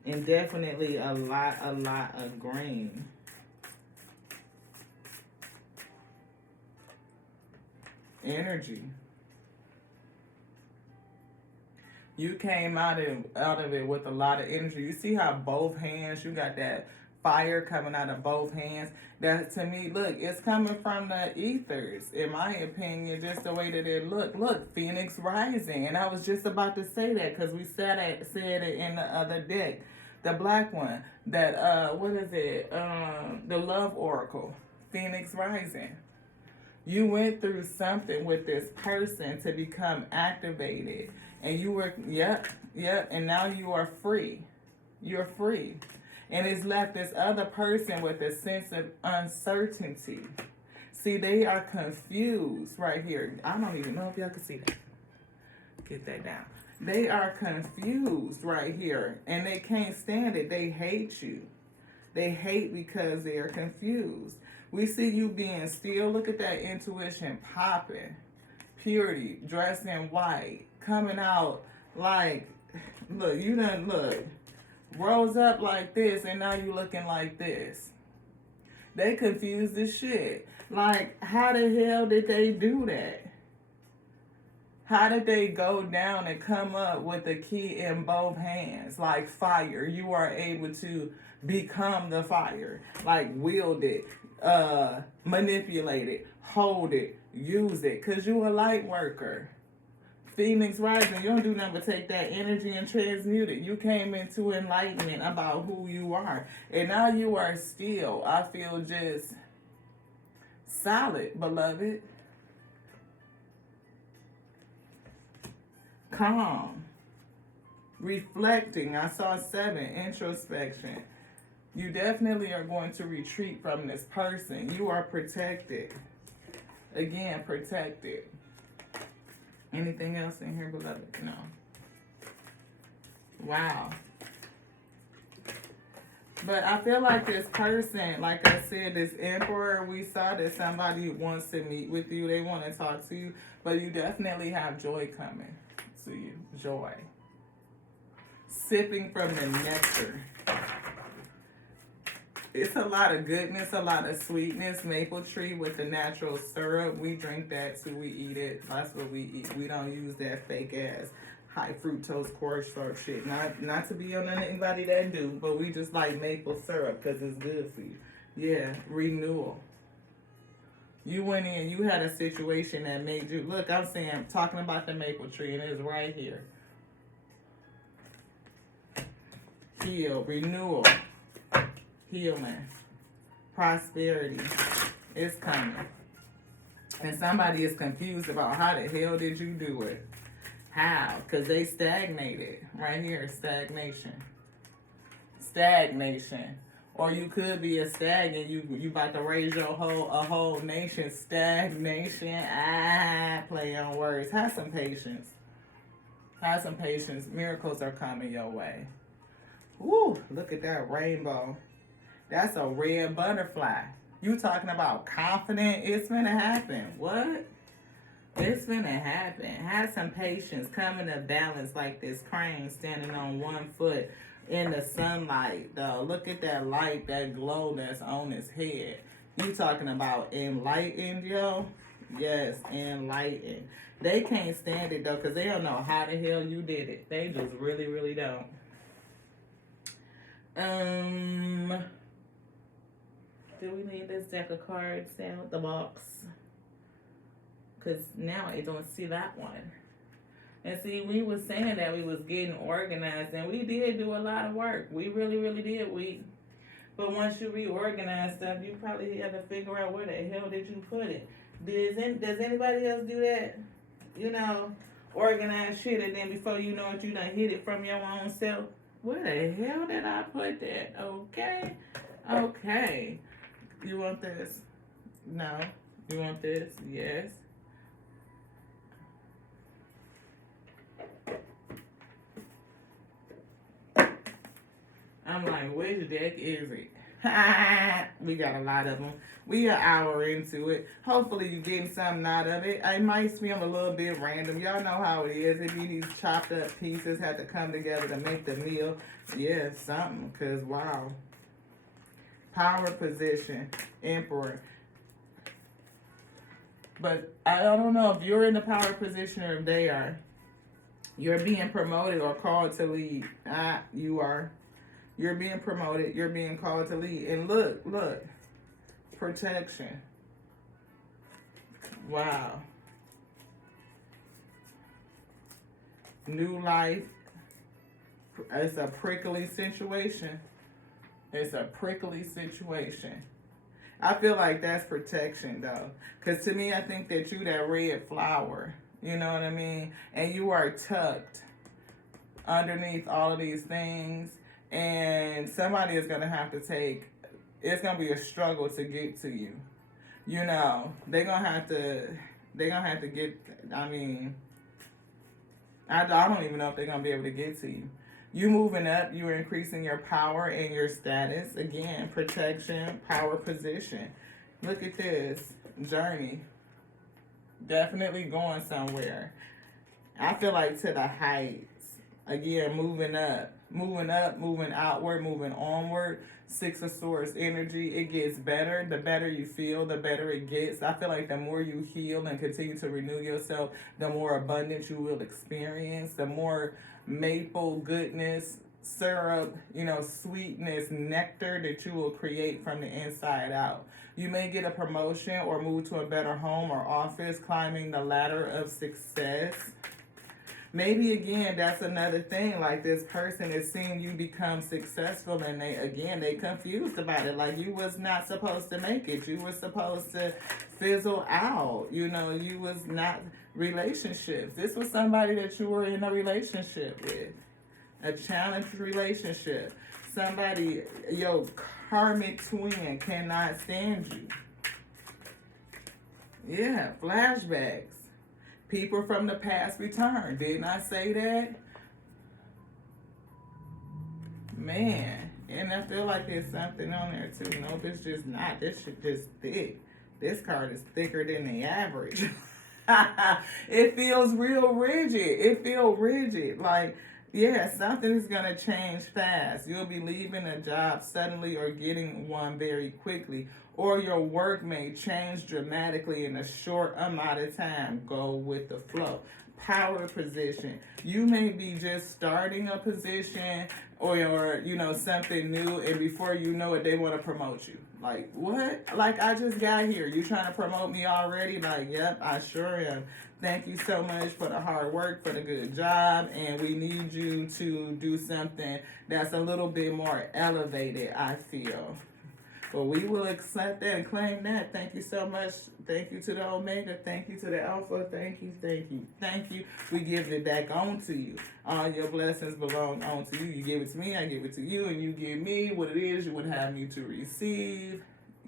And definitely a lot of green. Energy. You came out of it with a lot of energy. You see how both hands, you got that fire coming out of both hands. That, to me, look, it's coming from the ethers, in my opinion, just the way that it looked. Look, Phoenix rising. And I was just about to say that because we said it in the other deck. The black one. That, what is it? The love oracle. Phoenix rising. You went through something with this person to become activated. And you were, yep, and now you are free. You're free. And it's left this other person with a sense of uncertainty. See, they are confused right here. I don't even know if y'all can see that. Get that down. They are confused right here. And they can't stand it. They hate you. They hate because they are confused. We see you being still. Look at that intuition popping. Purity, dressed in white, coming out like, look, you done, look, rose up like this, and now you looking like this. They confused as shit. Like, how the hell did they do that? How did they go down and come up with the key in both hands? Like fire, you are able to become the fire. Like wield it, manipulate it, hold it, use it. Because you a light worker. Phoenix rising, you don't do nothing but take that energy and transmute it. You came into enlightenment about who you are. And now you are still, I feel, just solid, beloved. Calm. Reflecting. I saw 7, introspection. You definitely are going to retreat from this person. You are protected. Again, protected. Anything else in here, beloved? No. Wow. But I feel like this person, like I said, this emperor, we saw that somebody wants to meet with you. They want to talk to you. But you definitely have joy coming to you. Joy. Sipping from the nectar. It's a lot of goodness, a lot of sweetness. Maple tree with the natural syrup. We drink that too. We eat it. That's what we eat. We don't use that fake ass high fructose corn syrup shit. Not to be on anybody that do, but we just like maple syrup because it's good for you. Yeah, renewal. You went in, you had a situation that made you look. I'm talking about the maple tree, and it's right here. Heal, renewal, healing, prosperity is coming. And somebody is confused about how the hell did you do it? How? Because they stagnated. Right here, stagnation. Stagnation. Or you could be a stagnant. You about to raise a whole nation. Stagnation. Play on words. Have some patience. Have some patience. Miracles are coming your way. Woo, look at that rainbow. That's a red butterfly. You talking about confident? It's gonna happen. What? It's gonna happen. Have some patience. Come in a balance like this crane standing on one foot in the sunlight. Though, look at that light, that glow that's on his head. You talking about enlightened, yo? Yes, enlightened. They can't stand it though, because they don't know how the hell you did it. They just really, really don't. Do we need this deck of cards out the box? Because now I don't see that one. And see, we was saying that we was getting organized, and we did do a lot of work. We really, really did. But once you reorganize stuff, you probably have to figure out where the hell did you put it. Does anybody else do that? You know, organize shit, and then before you know it, you done hid it from your own self. Where the hell did I put that? Okay. Okay. You want this? No. You want this? Yes. I'm like, which deck is it? We got a lot of them. We an hour into it. Hopefully you getting something out of it. It might seem a little bit random. Y'all know how it is. If these chopped up pieces had to come together to make the meal. Yeah, something. Because, wow. Power position. Emperor. But I don't know if you're in the power position or if they are. You're being promoted or called to lead. You are. You're being promoted. You're being called to lead. And look. Protection. Wow. New life. It's a prickly situation. It's a prickly situation. I feel like that's protection, though. Because to me, I think that you that red flower. You know what I mean? And you are tucked underneath all of these things. And somebody is going to have to it's going to be a struggle to get to you. You know, they're going to have to get, I mean, I don't even know if they're going to be able to get to you. You moving up, you're increasing your power and your status. Again, protection, power position. Look at this journey. Definitely going somewhere. I feel like to the heights. Again, moving up, moving outward, moving onward. Six of Swords energy. It gets better. The better you feel, the better it gets. I feel like the more you heal and continue to renew yourself, the more abundance you will experience. The more maple goodness, syrup, sweetness, nectar that you will create from the inside out. You may get a promotion or move to a better home or office, climbing the ladder of success. Maybe, again, that's another thing. Like, this person is seeing you become successful, and they confused about it. Like, you was not supposed to make it. You were supposed to fizzle out. You was not relationships. This was somebody that you were in a relationship with. A challenged relationship. Somebody, your karmic twin cannot stand you. Yeah, flashbacks. People from the past return. Didn't I say that? Man. And I feel like there's something on there too. Nope, it's just not. This shit just thick. This card is thicker than the average. It feels real rigid. It feels rigid. Like, Yeah, something is going to change fast. You'll be leaving a job suddenly or getting one very quickly. Or your work may change dramatically in a short amount of time. Go with the flow. Power position. You may be just starting a position or something new, and before you know it, they want to promote you. Like, what? Like, I just got here. You trying to promote me already? Like, yep, I sure am. Thank you so much for the hard work, for the good job, and we need you to do something that's a little bit more elevated, I feel. But we will accept that and claim that. Thank you so much. Thank you to the Omega. Thank you to the Alpha. Thank you, thank you, thank you. We give it back on to you. All your blessings belong on to you. You give it to me, I give it to you, and you give me what it is you would have me to receive.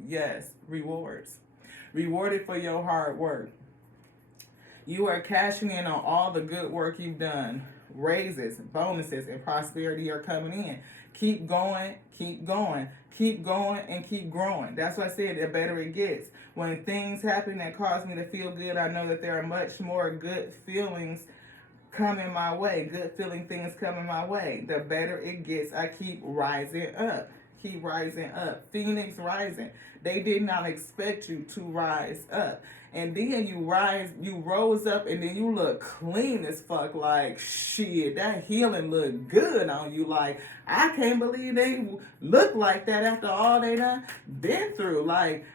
Yes, rewards. Rewarded for your hard work. You are cashing in on all the good work you've done. Raises, bonuses, and prosperity are coming in. Keep going, keep going, keep going, and keep growing. That's why I said the better it gets. When things happen that cause me to feel good, I know that there are much more good feelings coming my way. Good feeling things coming my way. The better it gets, I keep rising up. Keep rising up. Phoenix rising. They did not expect you to rise up. And then you rose up, and then you look clean as fuck. Like, shit, that healing looked good on you. Like, I can't believe they look like that after all they done been through. Like,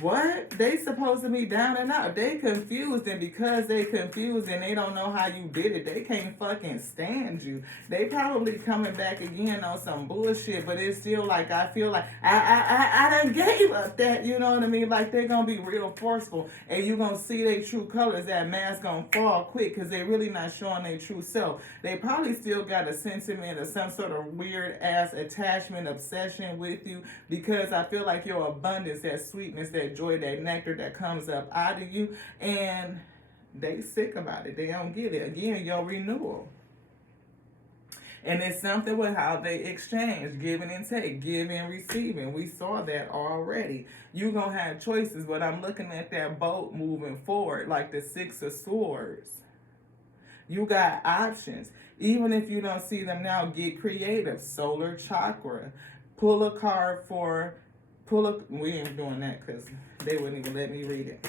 what? They supposed to be down and out. They confused, and because they confused and they don't know how you did it, they can't fucking stand you. They probably coming back again on some bullshit, but it's still like, I feel like I done gave up that, you know what I mean? Like, they're gonna be real forceful, and you gonna see their true colors. That mask gonna fall quick because they really not showing their true self. They probably still got a sentiment or some sort of weird ass attachment, obsession with you, because I feel like your abundance, that sweetness, that joy, that nectar that comes up out of you, and they sick about it. They don't get it. Again, your renewal. And it's something with how they exchange, giving and take, giving and receiving. We saw that already. You're going to have choices, but I'm looking at that boat moving forward, like the Six of Swords. You got options. Even if you don't see them now, get creative. Solar chakra. Pull a card for... We ain't doing that because they wouldn't even let me read it.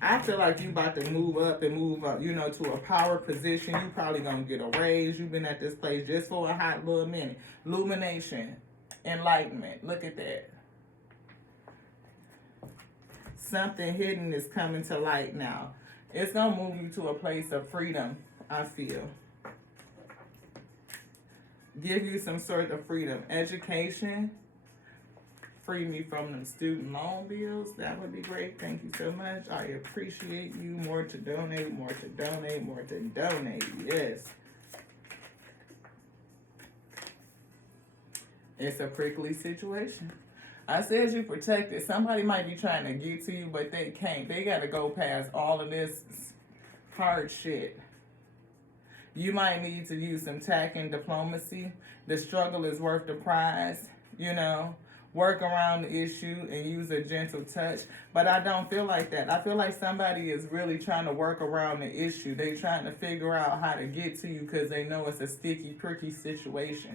I feel like you about to move up and move up, to a power position. You probably gonna get a raise. You've been at this place just for a hot little minute. Illumination, enlightenment. Look at that. Something hidden is coming to light now. It's gonna move you to a place of freedom, I feel. Give you some sort of freedom. Education. Free me from them student loan bills. That would be great. Thank you so much. I appreciate you. More to donate, more to donate, more to donate. Yes. It's a prickly situation. I said you protected. Somebody might be trying to get to you, but they can't. They got to go past all of this hard shit. You might need to use some tact and diplomacy. The struggle is worth the prize, Work around the issue and use a gentle touch. But I don't feel like that. I feel like somebody is really trying to work around the issue. They're trying to figure out how to get to you because they know it's a sticky, pricky situation.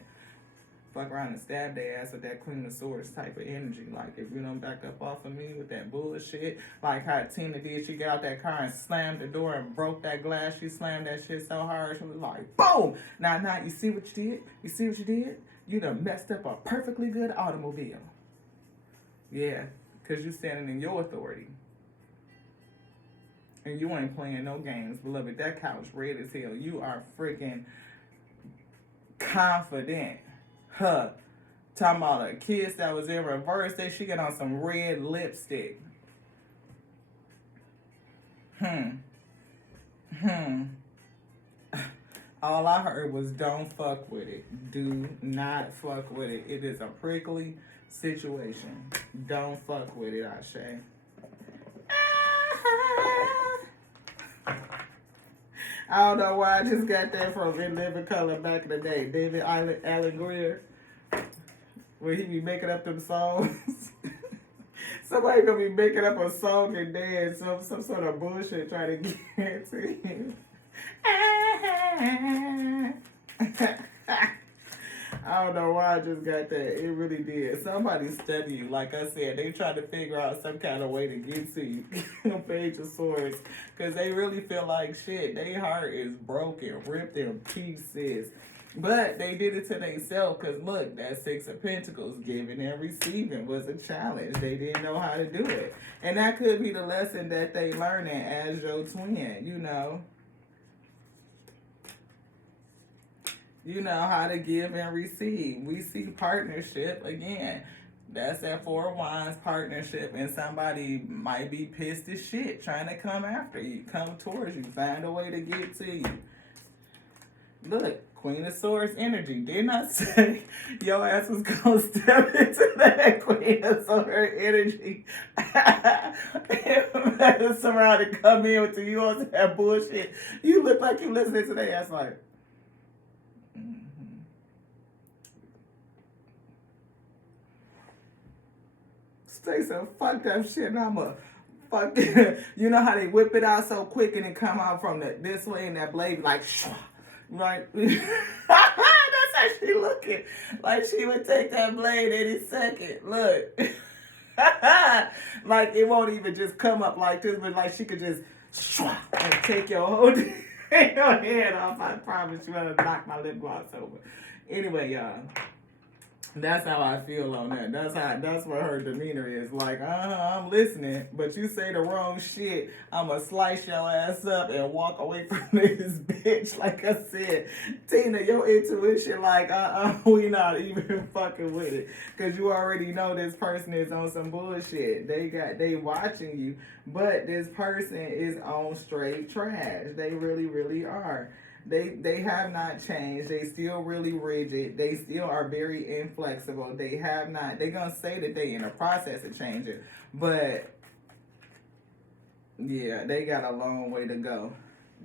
Fuck around and stab their ass with that Queen of Swords type of energy. Like, if you don't back up off of me with that bullshit, like how Tina did, she got out that car and slammed the door and broke that glass. She slammed that shit so hard, she was like, boom! Now, you see what you did? You see what you did? You done messed up a perfectly good automobile. Yeah, because you standing in your authority. And you ain't playing no games, beloved. That couch red as hell. You are freaking confident. Talking about a kiss that was in reverse. She got on some red lipstick. All I heard was don't fuck with it. Do not fuck with it. It is a prickly situation. Don't fuck with it, Ashe. I don't know why I just got that from In Living Color back in the day. David Allen Greer. Where he be making up them songs. Somebody gonna be making up a song and dance some sort of bullshit trying to get to you. I don't know why I just got that. It really did. Somebody study you. Like I said, they try to figure out some kind of way to get to you. Page of Swords. Because they really feel like shit. Their heart is broken, ripped in pieces. But they did it to themselves because, look, that Six of Pentacles, giving and receiving, was a challenge. They didn't know how to do it. And that could be the lesson that they learning as your twin, you know. You know how to give and receive. We see partnership again. That's that Four of Wands partnership, and somebody might be pissed as shit trying to come after you, come towards you, find a way to get to you. Look, Queen of Swords energy. Didn't I say your ass was gonna step into that Queen of Swords energy? Somebody come in with you on that bullshit. You look like you listening to that ass like. Say some fucked up shit and I'm a fucking, you know how they whip it out so quick and it come out from this way and that blade like, right? That's how she looking. Like she would take that blade any second. Look. Like it won't even just come up like this, but like she could just and take your whole your head off. I promise you, I'll knock my lip gloss over. Anyway, y'all. That's how I feel on that. That's what her demeanor is. Like, I'm listening, but you say the wrong shit, I'ma slice your ass up and walk away from this bitch. Like I said, Tina, your intuition, like, we not even fucking with it. Cause you already know this person is on some bullshit. They watching you, but this person is on straight trash. They really, really are. They have not changed. They still really rigid. They still are very inflexible. They have not. They're going to say that they in a process of changing. But, yeah, they got a long way to go.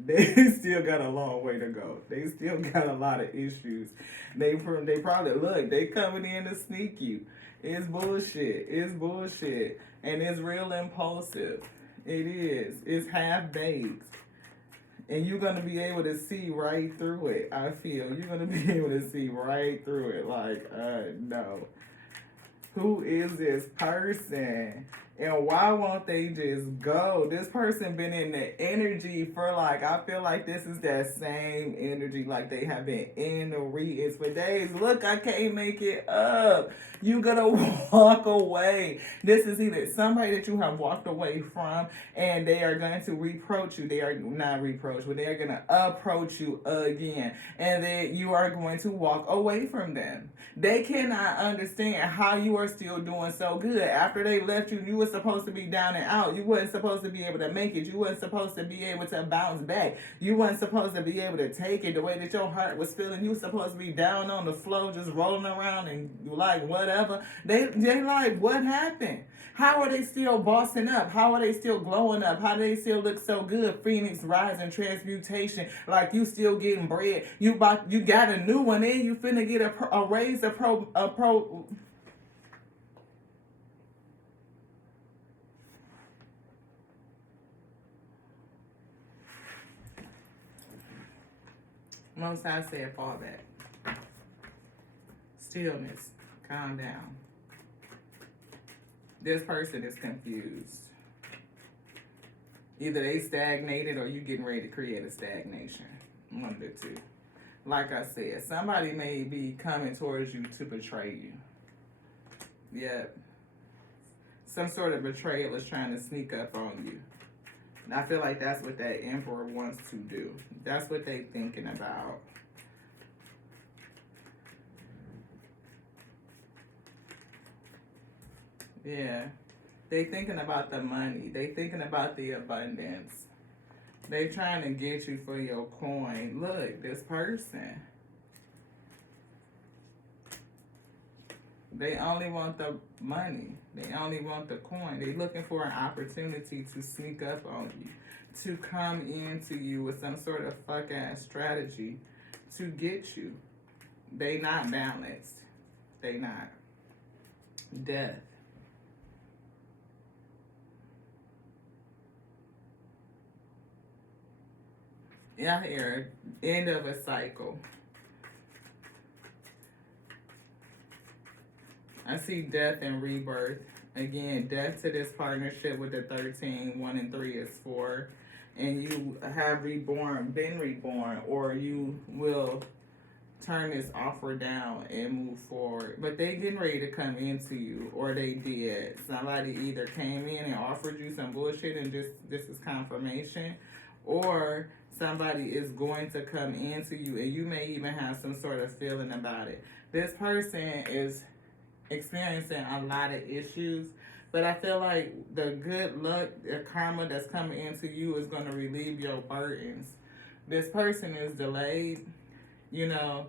They still got a long way to go. They still got a lot of issues. They probably, look, they coming in to sneak you. It's bullshit. It's bullshit. And it's real impulsive. It is. It's half-baked. And you're going to be able to see right through it, I feel. You're going to be able to see right through it. Like, no. Who is this person? And why won't they just go? This person been in the energy for like, I feel like this is that same energy like they have been in the readings for days. Look, I can't make it up. You're going to walk away. This is either somebody that you have walked away from and they are going to reproach you. They are not reproach, but they are going to approach you again. And then you are going to walk away from them. They cannot understand how you are still doing so good. After they left you, you were supposed to be down and out. You wasn't supposed to be able to make it. You wasn't supposed to be able to bounce back. You wasn't supposed to be able to take it the way that your heart was feeling. You were supposed to be down on the floor just rolling around and like whatever. They like, what happened? How are they still bossing up? How are they still glowing up? How do they still look so good? Phoenix rising, transmutation, like you still getting bread. You got a new one in. You finna get a raise, a pro. Most I said, fall back. Stillness. Calm down. This person is confused. Either they stagnated or you getting ready to create a stagnation. One of the two. Like I said, somebody may be coming towards you to betray you. Yep. Some sort of betrayal is trying to sneak up on you. And I feel like that's what that Emperor wants to do. That's what they thinking about. Yeah. They thinking about the money. They thinking about the abundance. They trying to get you for your coin. Look, this person. They only want the money. They only want the coin. They looking for an opportunity to sneak up on you. To come into you with some sort of fuck-ass strategy to get you. They not balanced. They not. Death. Yeah, here. End of a cycle. I see death and rebirth. Again, death to this partnership with the 13. 1 and 3 is 4. And you have been reborn, or you will turn this offer down and move forward. But they getting ready to come into you, or they did. Somebody either came in and offered you some bullshit and just this is confirmation, or somebody is going to come into you and you may even have some sort of feeling about it. This person is experiencing a lot of issues, but I feel like the good luck, the karma that's coming into you is going to relieve your burdens. This person is delayed. You know,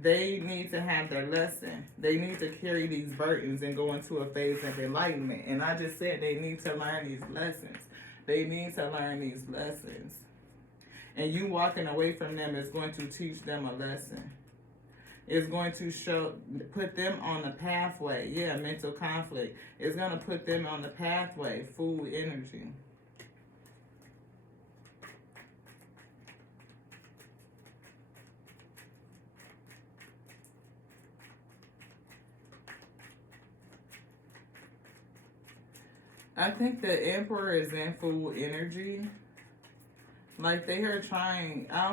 they need to have their lesson. They need to carry these burdens and go into a phase of enlightenment. And I just said they need to learn these lessons. They need to learn these lessons. And you walking away from them is going to teach them a lesson. It's going to put them on the pathway. Yeah, mental conflict. It's going to put them on the pathway. Food energy. I think the Emperor is in full energy. Like they are trying, I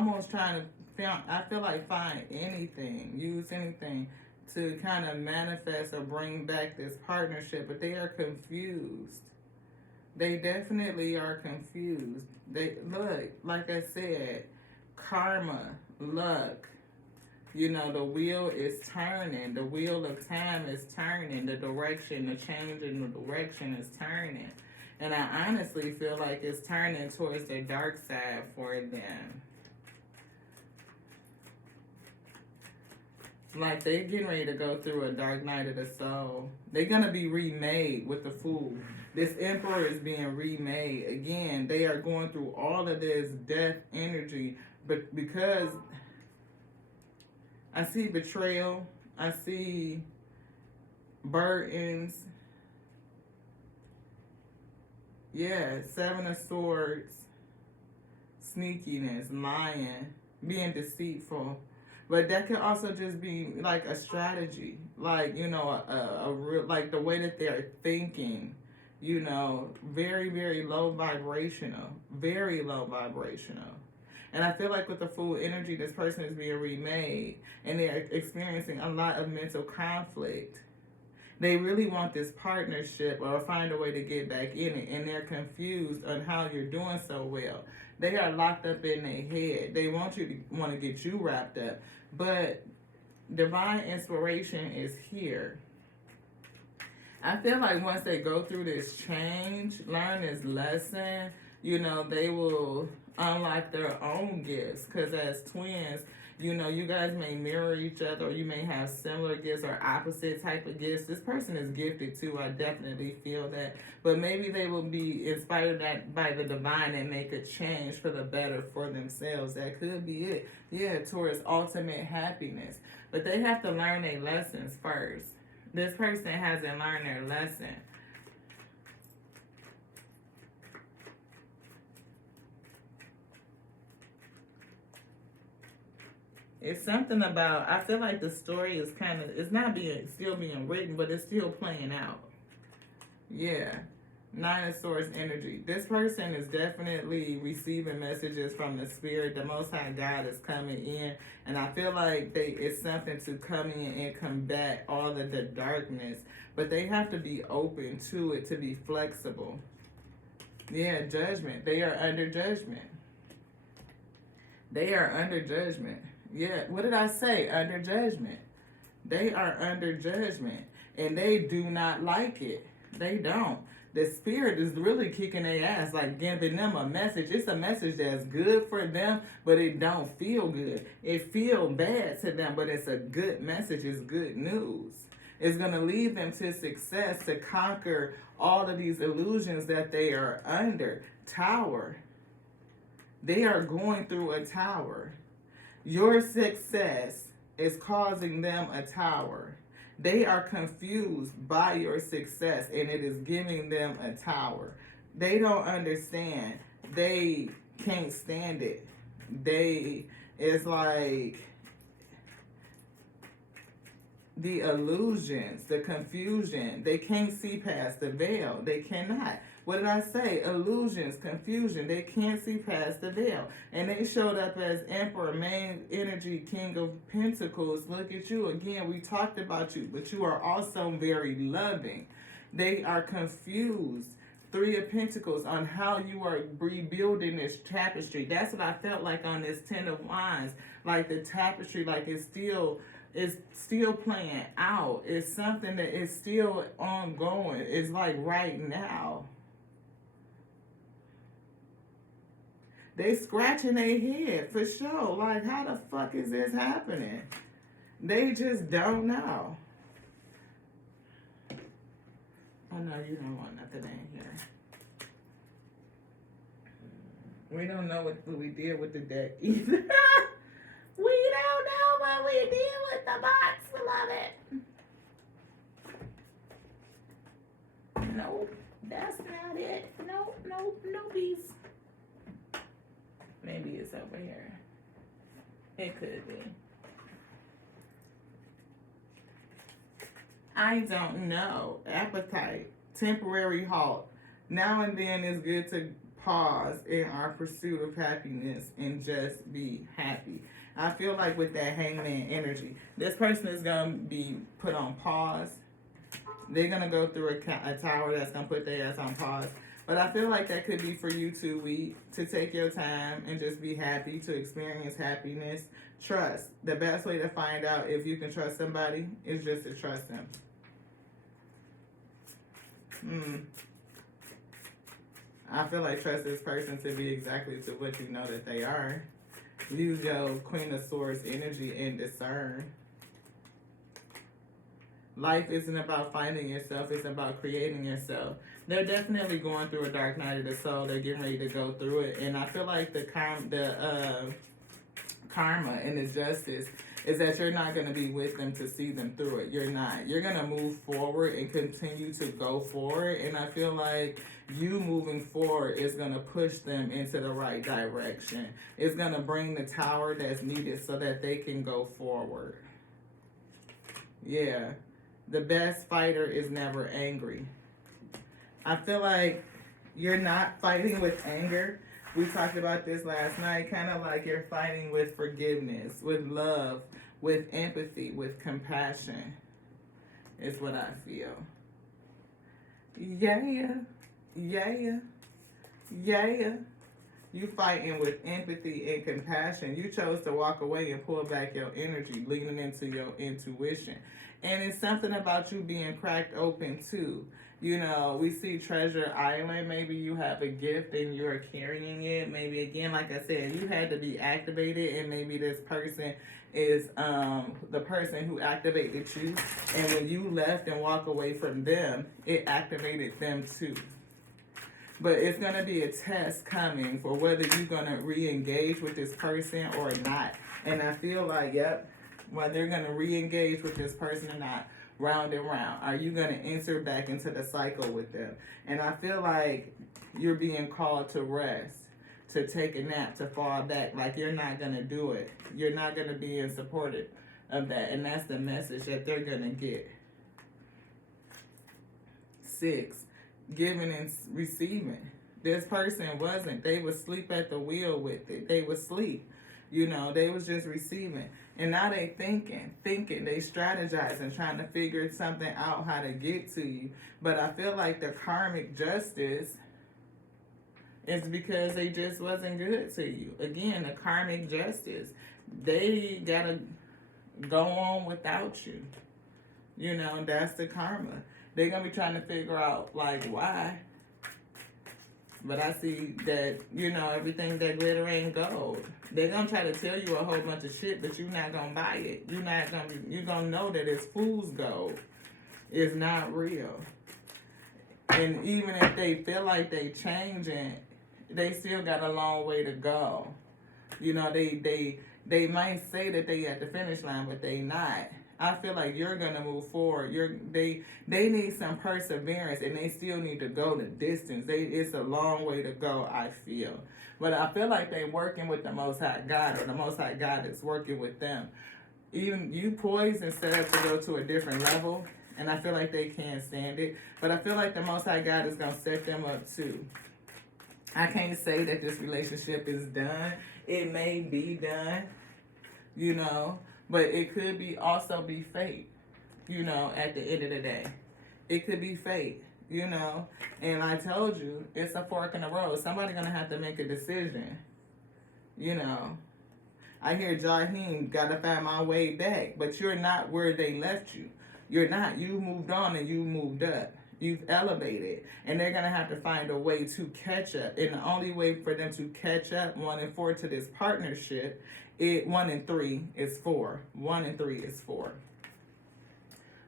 feel like find anything, use anything to kind of manifest or bring back this partnership, but they are confused. They definitely are confused. They look, like I said, karma, luck. You know, the wheel is turning. The wheel of time is turning. The direction, the change in the direction is turning. And I honestly feel like it's turning towards the dark side for them. Like they're getting ready to go through a dark night of the soul. They're going to be remade with the Fool. This Emperor is being remade. Again, they are going through all of this death energy. But because I see betrayal, I see burdens. Yeah, 7 of Swords, sneakiness, lying, being deceitful. But that could also just be like a strategy, like, you know, a real, like the way that they're thinking, you know, very, very low vibrational, very low vibrational. And I feel like with the Fool energy, this person is being remade and they're experiencing a lot of mental conflict. They really want this partnership or find a way to get back in it, and they're confused on how you're doing so well. They are locked up in their head. They want to get you wrapped up, but divine inspiration is here. I feel like once they go through this change, learn this lesson, you know, they will unlock their own gifts. Because as twins, you know, you guys may mirror each other, or you may have similar gifts or opposite type of gifts. This person is gifted too. I definitely feel that. But maybe they will be inspired by the divine and make a change for the better for themselves. That could be it. Yeah, towards ultimate happiness. But they have to learn their lessons first. This person hasn't learned their lesson. It's something about, I feel like the story is kind of, it's not still being written, but it's still playing out. Yeah. 9 of Swords energy. This person is definitely receiving messages from the Spirit. The Most High God is coming in. And I feel like it's something to come in and combat all of the darkness. But they have to be open to it, to be flexible. Yeah, judgment. They are under judgment. They are under judgment. Yeah, what did I say? Under judgment. They are under judgment. And they do not like it. They don't. The Spirit is really kicking their ass, like giving them a message. It's a message that's good for them, but it don't feel good. It feels bad to them, but it's a good message. It's good news. It's going to lead them to success, to conquer all of these illusions that they are under. Tower. They are going through a tower. Your success is causing them a tower. They are confused by your success, and it is giving them a tower. They don't understand. They can't stand it. It's like, the illusions, the confusion. They can't see past the veil. They cannot. What did I say? Illusions, confusion. They can't see past the veil. And they showed up as Emperor, main energy, King of Pentacles. Look at you. Again, we talked about you, but you are also very loving. They are confused. Three of Pentacles on how you are rebuilding this tapestry. That's what I felt like on this Ten of Wands. Like the tapestry, like it's still playing out. It's something that is still ongoing. It's like right now. They scratching their head for sure. Like, how the fuck is this happening? They just don't know. Oh no, you don't want nothing in here. We don't know what we did with the deck either. We don't know what we did with the box, beloved. Nope, that's not it. Nope, nobody's. Maybe it's over here. It could be. I don't know. Appetite. Temporary halt. Now and then it's good to pause in our pursuit of happiness and just be happy. I feel like with that hangman energy, this person is going to be put on pause. They're going to go through a tower that's going to put their ass on pause. But I feel like that could be for you too, to take your time and just be happy, to experience happiness. Trust. The best way to find out if you can trust somebody is just to trust them. I feel like trust this person to be exactly to what you know that they are. Use your Queen of Swords energy and discern. Life isn't about finding yourself, it's about creating yourself. They're definitely going through a dark night of the soul. They're getting ready to go through it. And I feel like the karma and the justice is that you're not going to be with them to see them through it. You're not. You're going to move forward and continue to go forward. And I feel like you moving forward is going to push them into the right direction. It's going to bring the tower that's needed so that they can go forward. Yeah. The best fighter is never angry. I feel like you're not fighting with anger. We talked about this last night, kind of like you're fighting with forgiveness, with love, with empathy, with compassion. Is what I feel. Yeah. You fighting with empathy and compassion. You chose to walk away and pull back your energy, leaning into your intuition. And it's something about you being cracked open too. You know, we see Treasure Island. Maybe you have a gift and you're carrying it. Maybe, again, like I said, you had to be activated, and maybe this person is the person who activated you. And when you left and walk away from them, it activated them too. But it's going to be a test coming for whether you're going to re-engage with this person or not. And I feel like, whether you're going to re-engage with this person or not, round and round. Are you going to enter back into the cycle with them? And I feel like you're being called to rest, to take a nap, to fall back. Like you're not going to do it. You're not going to be in support of that. And that's the message that they're going to get. 6, giving and receiving. This person wasn't. They would sleep at the wheel with it. They would sleep. You know, they was just receiving. And now they thinking, they strategizing, trying to figure something out how to get to you. But I feel like the karmic justice is because they just wasn't good to you. Again, the karmic justice, they gotta go on without you. You know, that's the karma. They're gonna be trying to figure out, like, why. But I see that, you know, everything that glitter ain't gold. They're going to try to tell you a whole bunch of shit, but you're not going to buy it. You're going to know that it's fool's gold. It's not real. And even if they feel like they changing, they still got a long way to go. You know, they might say that they at the finish line, but they not. I feel like you're gonna move forward. They need some perseverance, and they still need to go the distance. It's a long way to go, I feel. But I feel like they're working with the Most High God, or the Most High God is working with them. even you poised and set up to go to a different level, and I feel like they can't stand it. But I feel like the Most High God is going to set them up too. I can't say that this relationship is done. It may be done, you know, but it could be also be fate, you know, at the end of the day. It could be fate, you know. And I told you, it's a fork in the road. Somebody's going to have to make a decision, you know. I hear Jaheim, got to find my way back, but you're not where they left you. You're not. You moved on and you moved up. You've elevated, and they're going to have to find a way to catch up. And the only way for them to catch up, 1 and 4, to this partnership, 1 and 3 is 4. 1 and 3 is 4.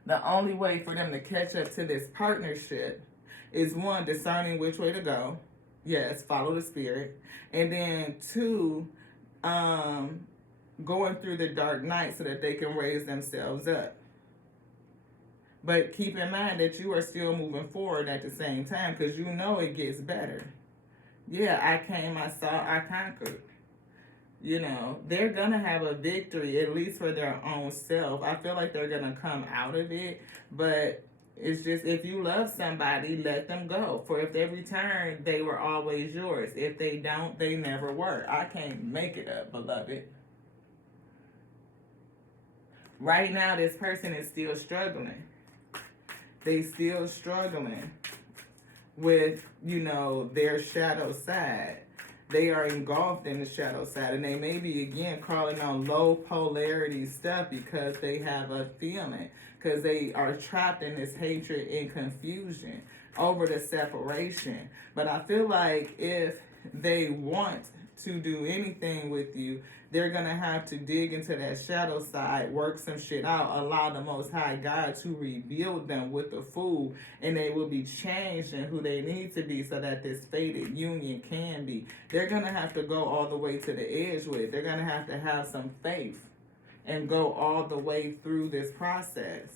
The only way for them to catch up to this partnership is 1, discerning which way to go. Yes, follow the spirit. And then 2, going through the dark night so that they can raise themselves up. But keep in mind that you are still moving forward at the same time, because you know it gets better. Yeah, I came, I saw, I conquered. You know, they're going to have a victory, at least for their own self. I feel like they're going to come out of it, but it's just, if you love somebody, let them go. For if they return, they were always yours. If they don't, they never were. I can't make it up, beloved. Right now, this person is still struggling. They still struggling with, you know, their shadow side. They are engulfed in the shadow side, and they may be, again, calling on low polarity stuff because they have a feeling, because they are trapped in this hatred and confusion over the separation. But I feel like if they want to do anything with you, they're going to have to dig into that shadow side, work some shit out, allow the Most High God to rebuild them with the food, and they will be changed in who they need to be so that this fated union can be. They're going to have to go all the way to the edge with it. They're going to have some faith and go all the way through this process.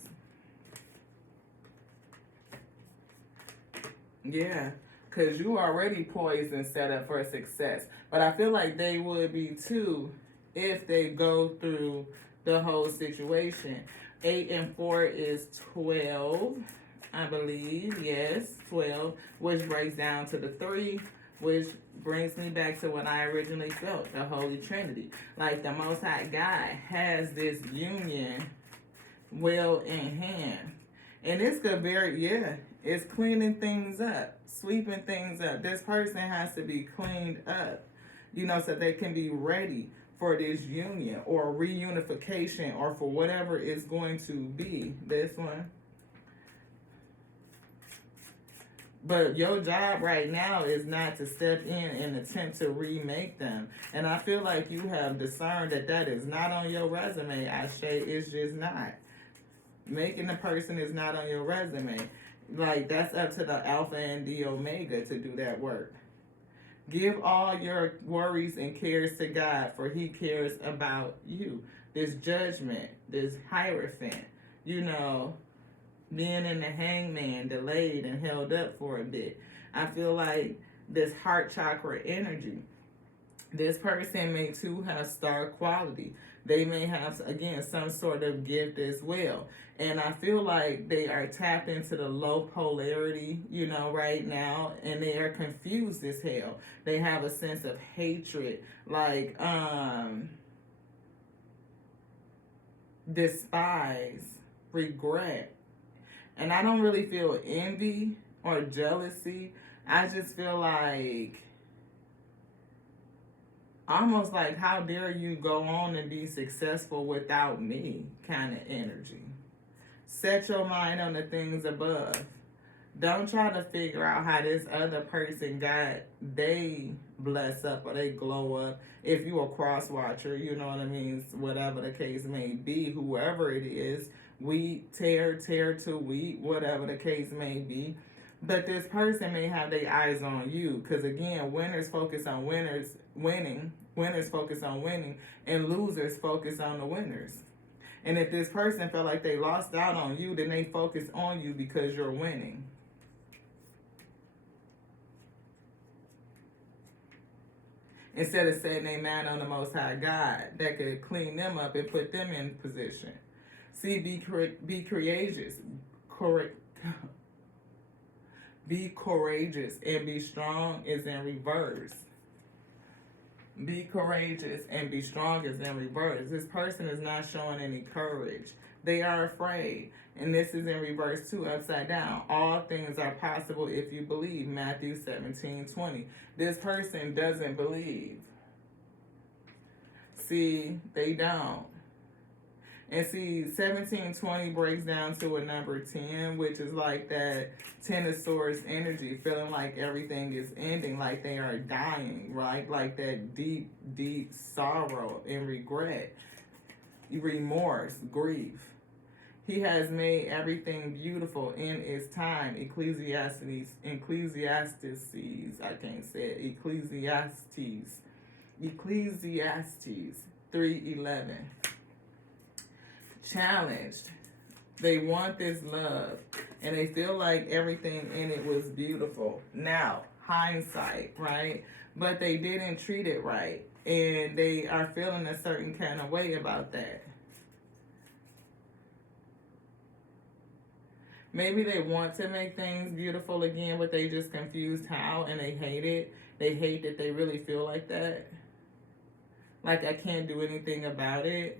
Yeah. Because you already poised and set up for success. But I feel like they would be too if they go through the whole situation. 8 and 4 is 12, I believe. Yes, 12, which breaks down to the 3, which brings me back to what I originally felt, the Holy Trinity. Like the Most High God has this union well in hand. And it's it's cleaning things up, sweeping things up. This person has to be cleaned up, you know, so they can be ready for this union or reunification or for whatever it's going to be. This one. But your job right now is not to step in and attempt to remake them. And I feel like you have discerned that that is not on your resume, Ashe. It's just not. Making the person is not on your resume. Like, that's up to the Alpha and the Omega to do that work. Give all your worries and cares to God, for He cares about you. This judgment, this Hierophant, you know, being in the hangman, delayed and held up for a bit. I feel like this heart chakra energy. This person may too have star quality. They may have, again, some sort of gift as well. And I feel like they are tapped into the low polarity, you know, right now. And they are confused as hell. They have a sense of hatred, like, despise, regret. And I don't really feel envy or jealousy. I just feel like, almost like, how dare you go on and be successful without me kind of energy. Set your mind on the things above. Don't try to figure out how this other person got they bless up or they glow up. If you a cross watcher, you know what I mean? Whatever the case may be, whoever it is, wheat, tear to wheat, whatever the case may be. But this person may have their eyes on you. Because again, winners focus on winning. Winners focus on winning. And losers focus on the winners. And if this person felt like they lost out on you, then they focus on you because you're winning. instead of setting their mind on the Most High God that could clean them up and put them in position. See, be courageous. Be courageous and be strong is in reverse. Be courageous and be strong is in reverse. This person is not showing any courage. They are afraid. And this is in reverse too, upside down. All things are possible if you believe. Matthew 17:20. This person doesn't believe. See, they don't. And see, 1720 breaks down to a number 10, which is like that Ten of Swords energy, feeling like everything is ending, like they are dying, right? Like that deep, deep sorrow and regret, remorse, grief. He has made everything beautiful in its time. Ecclesiastes, I can't say it. Ecclesiastes 3:11. Challenged. They want this love and they feel like everything in it was beautiful. Now, hindsight, right? But they didn't treat it right and they are feeling a certain kind of way about that. Maybe they want to make things beautiful again, but they just confused how and they hate it. They hate that they really feel like that. Like I can't do anything about it.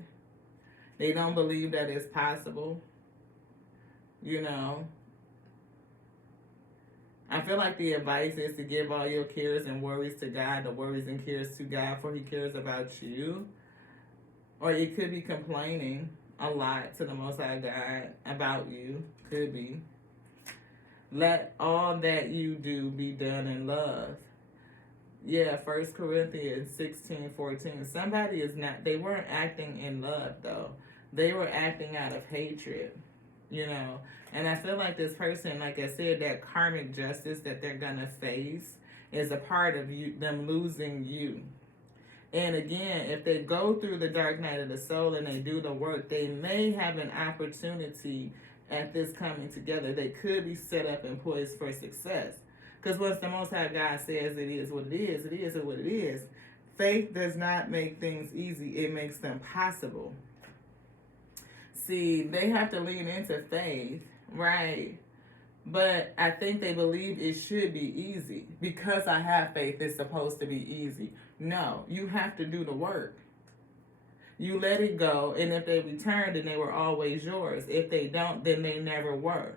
They don't believe that it's possible. You know. I feel like the advice is to give all your cares and worries to God, the worries and cares to God, for He cares about you. Or it could be complaining a lot to the Most High God about you. Could be. Let all that you do be done in love. Yeah, 1 Corinthians 16:14. Somebody is not, they weren't acting in love though. They were acting out of hatred, you know. And I feel like this person, like I said, that karmic justice that they're going to face is a part of you, them losing you. And again, if they go through the dark night of the soul and they do the work, they may have an opportunity at this coming together. They could be set up and poised for success. Because once the Most High God says it is what it is, it is what it is. Faith does not make things easy. It makes them possible. See, they have to lean into faith, right? But I think they believe it should be easy. Because I have faith, it's supposed to be easy. No, you have to do the work. You let it go, and if they return, then they were always yours. If they don't, then they never were.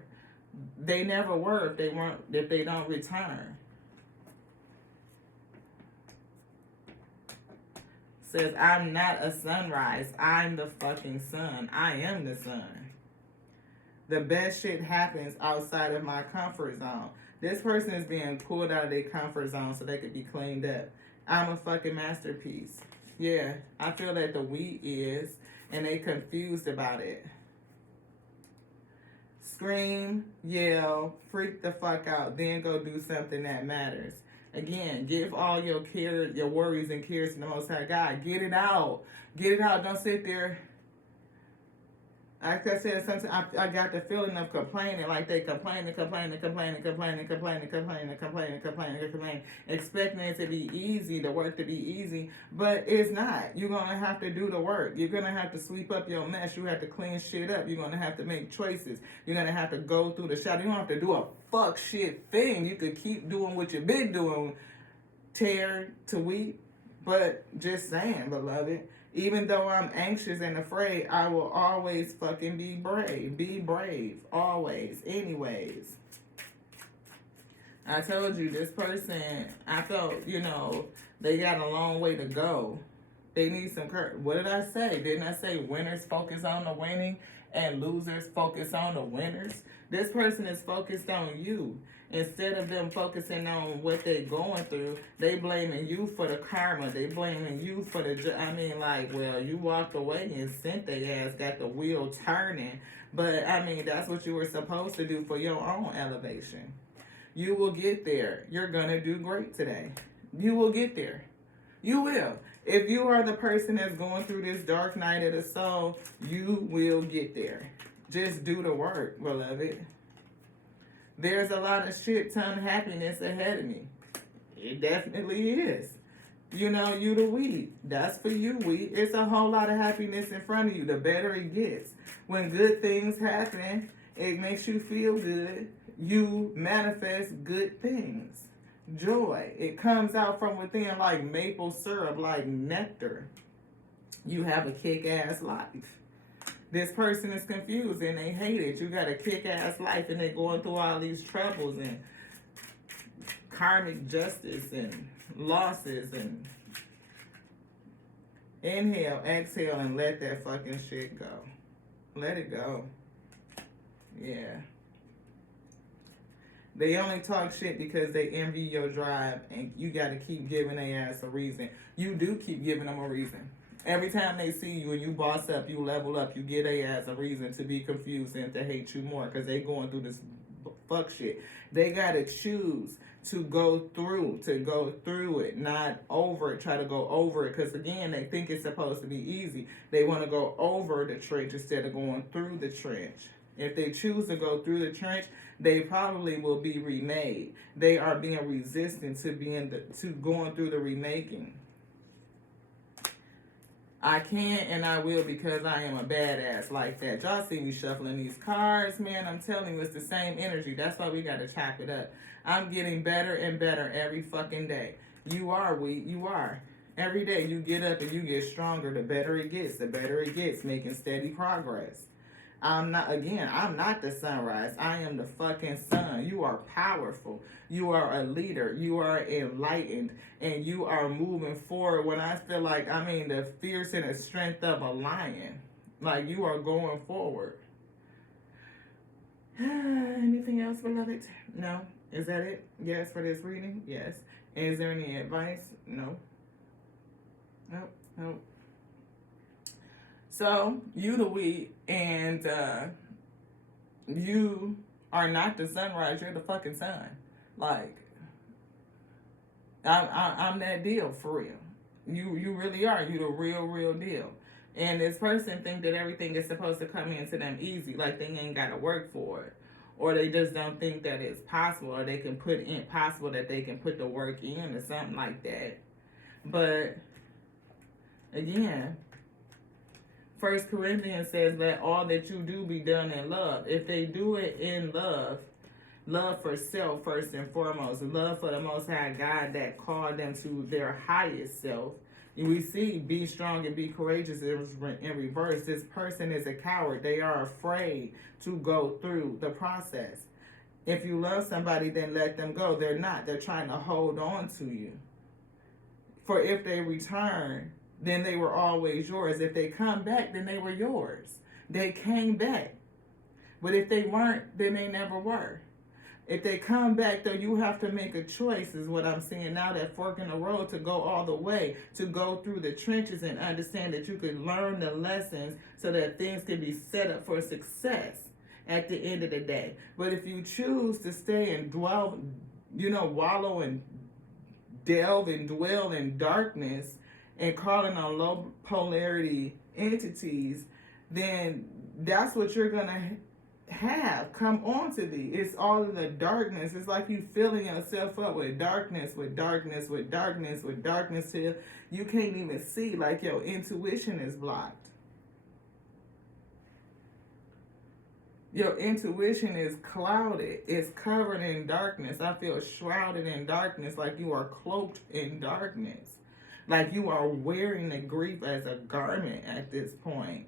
They never were if they don't return. Says, I'm not a sunrise. I'm the fucking sun. I am the sun. The best shit happens outside of my comfort zone. This person is being pulled out of their comfort zone so they could be cleaned up. I'm a fucking masterpiece. Yeah, I feel that the wheat is, and they confused about it. Scream, yell, freak the fuck out, then go do something that matters. Again, give all your cares, your worries and cares to the Most High God. Get it out. Get it out. Don't sit there. Like I said, sometimes I got the feeling of complaining, like they complaining, expecting it to be easy, the work to be easy, but it's not. You're going to have to do the work. You're going to have to sweep up your mess. You have to clean shit up. You're going to have to make choices. You're going to have to go through the shadow. You don't have to do a fuck shit thing. You could keep doing what you've been doing, Tare to weep, but just saying, beloved. Even though I'm anxious and afraid, I will always fucking be brave. Be brave. Always. Anyways. I told you, this person, I felt, they got a long way to go. They need some courage. What did I say? Didn't I say winners focus on the winning and losers focus on the winners? This person is focused on you. Instead of them focusing on what they're going through, they blaming you for the karma. They blaming you for the, well, you walked away and sent their ass, got the wheel turning. But, that's what you were supposed to do for your own elevation. You will get there. You're going to do great today. You will get there. You will. If you are the person that's going through this dark night of the soul, you will get there. Just do the work, beloved. There's a lot of shit ton happiness ahead of me. It definitely is. You know, you the weed. That's for you, weed. It's a whole lot of happiness in front of you. The better it gets. When good things happen, it makes you feel good. You manifest good things. Joy. It comes out from within like maple syrup, like nectar. You have a kick-ass life. This person is confused and they hate it. You got a kick-ass life and they're going through all these troubles and karmic justice and losses. And inhale, exhale, and let that fucking shit go. Let it go. Yeah. They only talk shit because they envy your drive, and you got to keep giving their ass a reason. You do keep giving them a reason. Every time they see you and you boss up, you level up, you get their ass a reason to be confused and to hate you more because they going through this fuck shit. They got to choose to go through it, not over it, try to go over it, because again, they think it's supposed to be easy. They want to go over the trench instead of going through the trench. If they choose to go through the trench, they probably will be remade. They are being resistant to going through the remaking. I can and I will because I am a badass like that. Y'all see me shuffling these cards, man. I'm telling you, it's the same energy. That's why we got to chop it up. I'm getting better and better every fucking day. You are, you are. Every day you get up and you get stronger. The better it gets, making steady progress. I'm not the sunrise. I am the fucking sun. You are powerful. You are a leader. You are enlightened. And you are moving forward. When I feel like, the fierce and the strength of a lion. Like, you are going forward. Anything else, beloved? No? Is that it? Yes, for this reading? Yes. Is there any advice? No. Nope. So, you the weed, and you are not the sunrise, you're the fucking sun. Like, I'm that deal, for real. You really are. You the real deal. And this person think that everything is supposed to come into them easy, like they ain't got to work for it. Or they just don't think that it's possible, or they can put in possible that they can put the work in or something like that. But, again, 1 Corinthians says, let all that you do be done in love. If they do it in love for self first and foremost, love for the Most High God that called them to their highest self. We see be strong and be courageous in reverse. This person is a coward. They are afraid to go through the process. If you love somebody, then let them go. They're not. They're trying to hold on to you. For if they return, then they were always yours. If they come back, then they were yours. They came back. But if they weren't, then they never were. If they come back, though, you have to make a choice, is what I'm seeing now, that fork in the road, to go all the way, to go through the trenches and understand that you could learn the lessons so that things can be set up for success at the end of the day. But if you choose to stay and dwell, wallow and delve and dwell in darkness and calling on low polarity entities, then that's what you're going to have come onto thee. It's all of the darkness. It's like you filling yourself up with darkness till you can't even see, like your intuition is blocked. Your intuition is clouded. It's covered in darkness. I feel shrouded in darkness, like you are cloaked in darkness. Like you are wearing the grief as a garment at this point.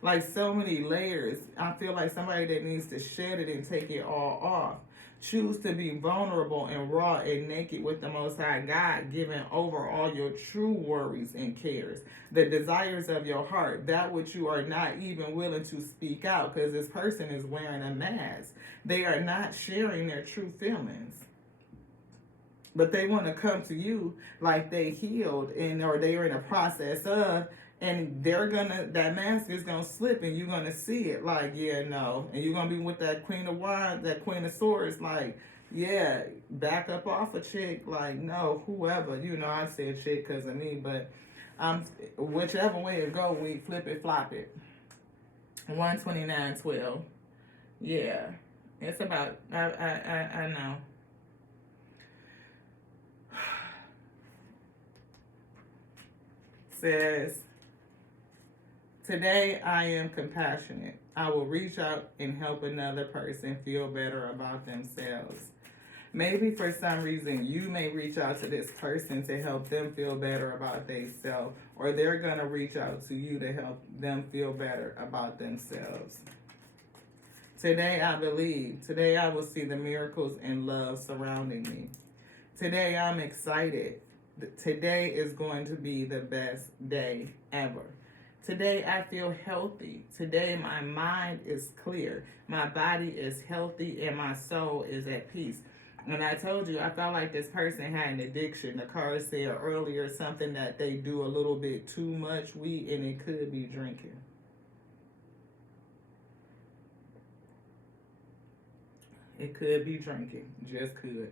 Like so many layers. I feel like somebody that needs to shed it and take it all off. Choose to be vulnerable and raw and naked with the Most High God, giving over all your true worries and cares, the desires of your heart, that which you are not even willing to speak out, because this person is wearing a mask. They are not sharing their true feelings. But they want to come to you like they healed or they are in a process of, and that mask is gonna slip and you're gonna see it like, yeah, no. And you're gonna be with that Queen of Wands, that Queen of Swords, like, yeah, back up off a chick, like, no, whoever, I said chick because of me, but whichever way it go, we flip it, flop it. 129:12. Yeah. It's about, I know. says, today I am compassionate. I will reach out and help another person feel better about themselves. Maybe for some reason you may reach out to this person to help them feel better about themselves, or they're going to reach out to you to help them feel better about themselves. Today I believe. Today I will see the miracles and love surrounding me. Today I'm excited. Today is going to be the best day ever. Today I feel healthy. Today my mind is clear. My body is healthy and my soul is at peace. And I told you, I felt like this person had an addiction. The card said earlier something that they do a little bit too much weed, and it could be drinking. It could be drinking. Just could.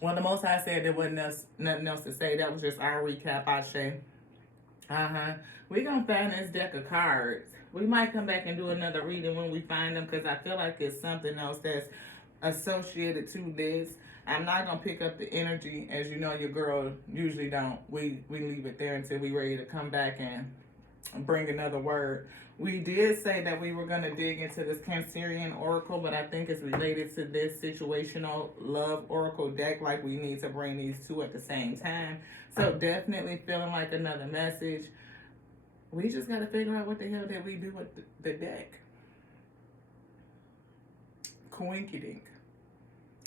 Well, the Most High said there wasn't nothing else to say. That was just our recap, Ashe. We're going to find this deck of cards. We might come back and do another reading when we find them, because I feel like it's something else that's associated to this. I'm not going to pick up the energy. As you know, your girl usually don't. We leave it there until we're ready to come back and bring another word. We did say that we were going to dig into this Cancerian Oracle, but I think it's related to this situational love Oracle deck, like we need to bring these two at the same time. So definitely feeling like another message. We just got to figure out what the hell did we do with the deck. Coinkydink.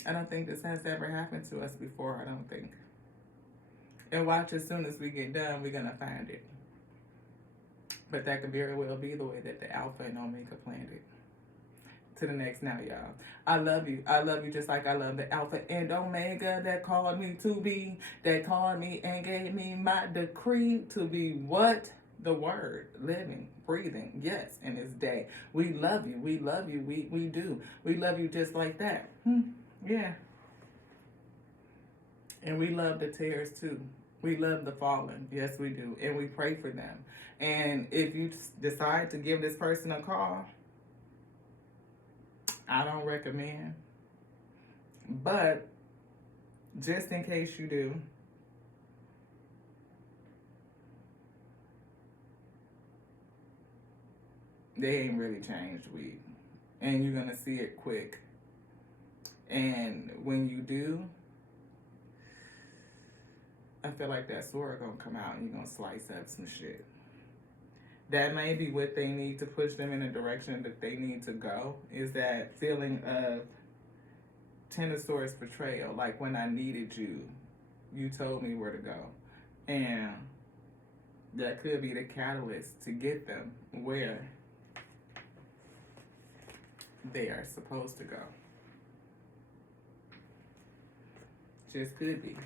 I don't think this has ever happened to us before, I don't think. And watch, as soon as we get done, we're going to find it. But that could very well be the way that the Alpha and Omega planned it. To the next now, y'all. I love you. I love you just like I love the Alpha and Omega that called me to be, that called me and gave me my decree to be what? The word, living, breathing, yes, in this day. We love you. We love you. We do. We love you just like that. Yeah. And we love the Tares too. We love the fallen. Yes, we do. And we pray for them. And if you decide to give this person a call, I don't recommend. But just in case you do, they ain't really changed weed. And you're going to see it quick. And when you do, I feel like that sword gonna come out and you're gonna slice up some shit. That may be what they need to push them in the direction that they need to go, is that feeling of Ten of Swords betrayal. Like, when I needed you, you told me where to go. And that could be the catalyst to get them where they are supposed to go. Just could be.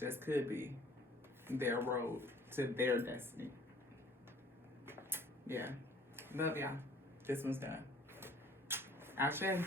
Just could be their road to their destiny. Yeah. Love y'all. This one's done. Ashe.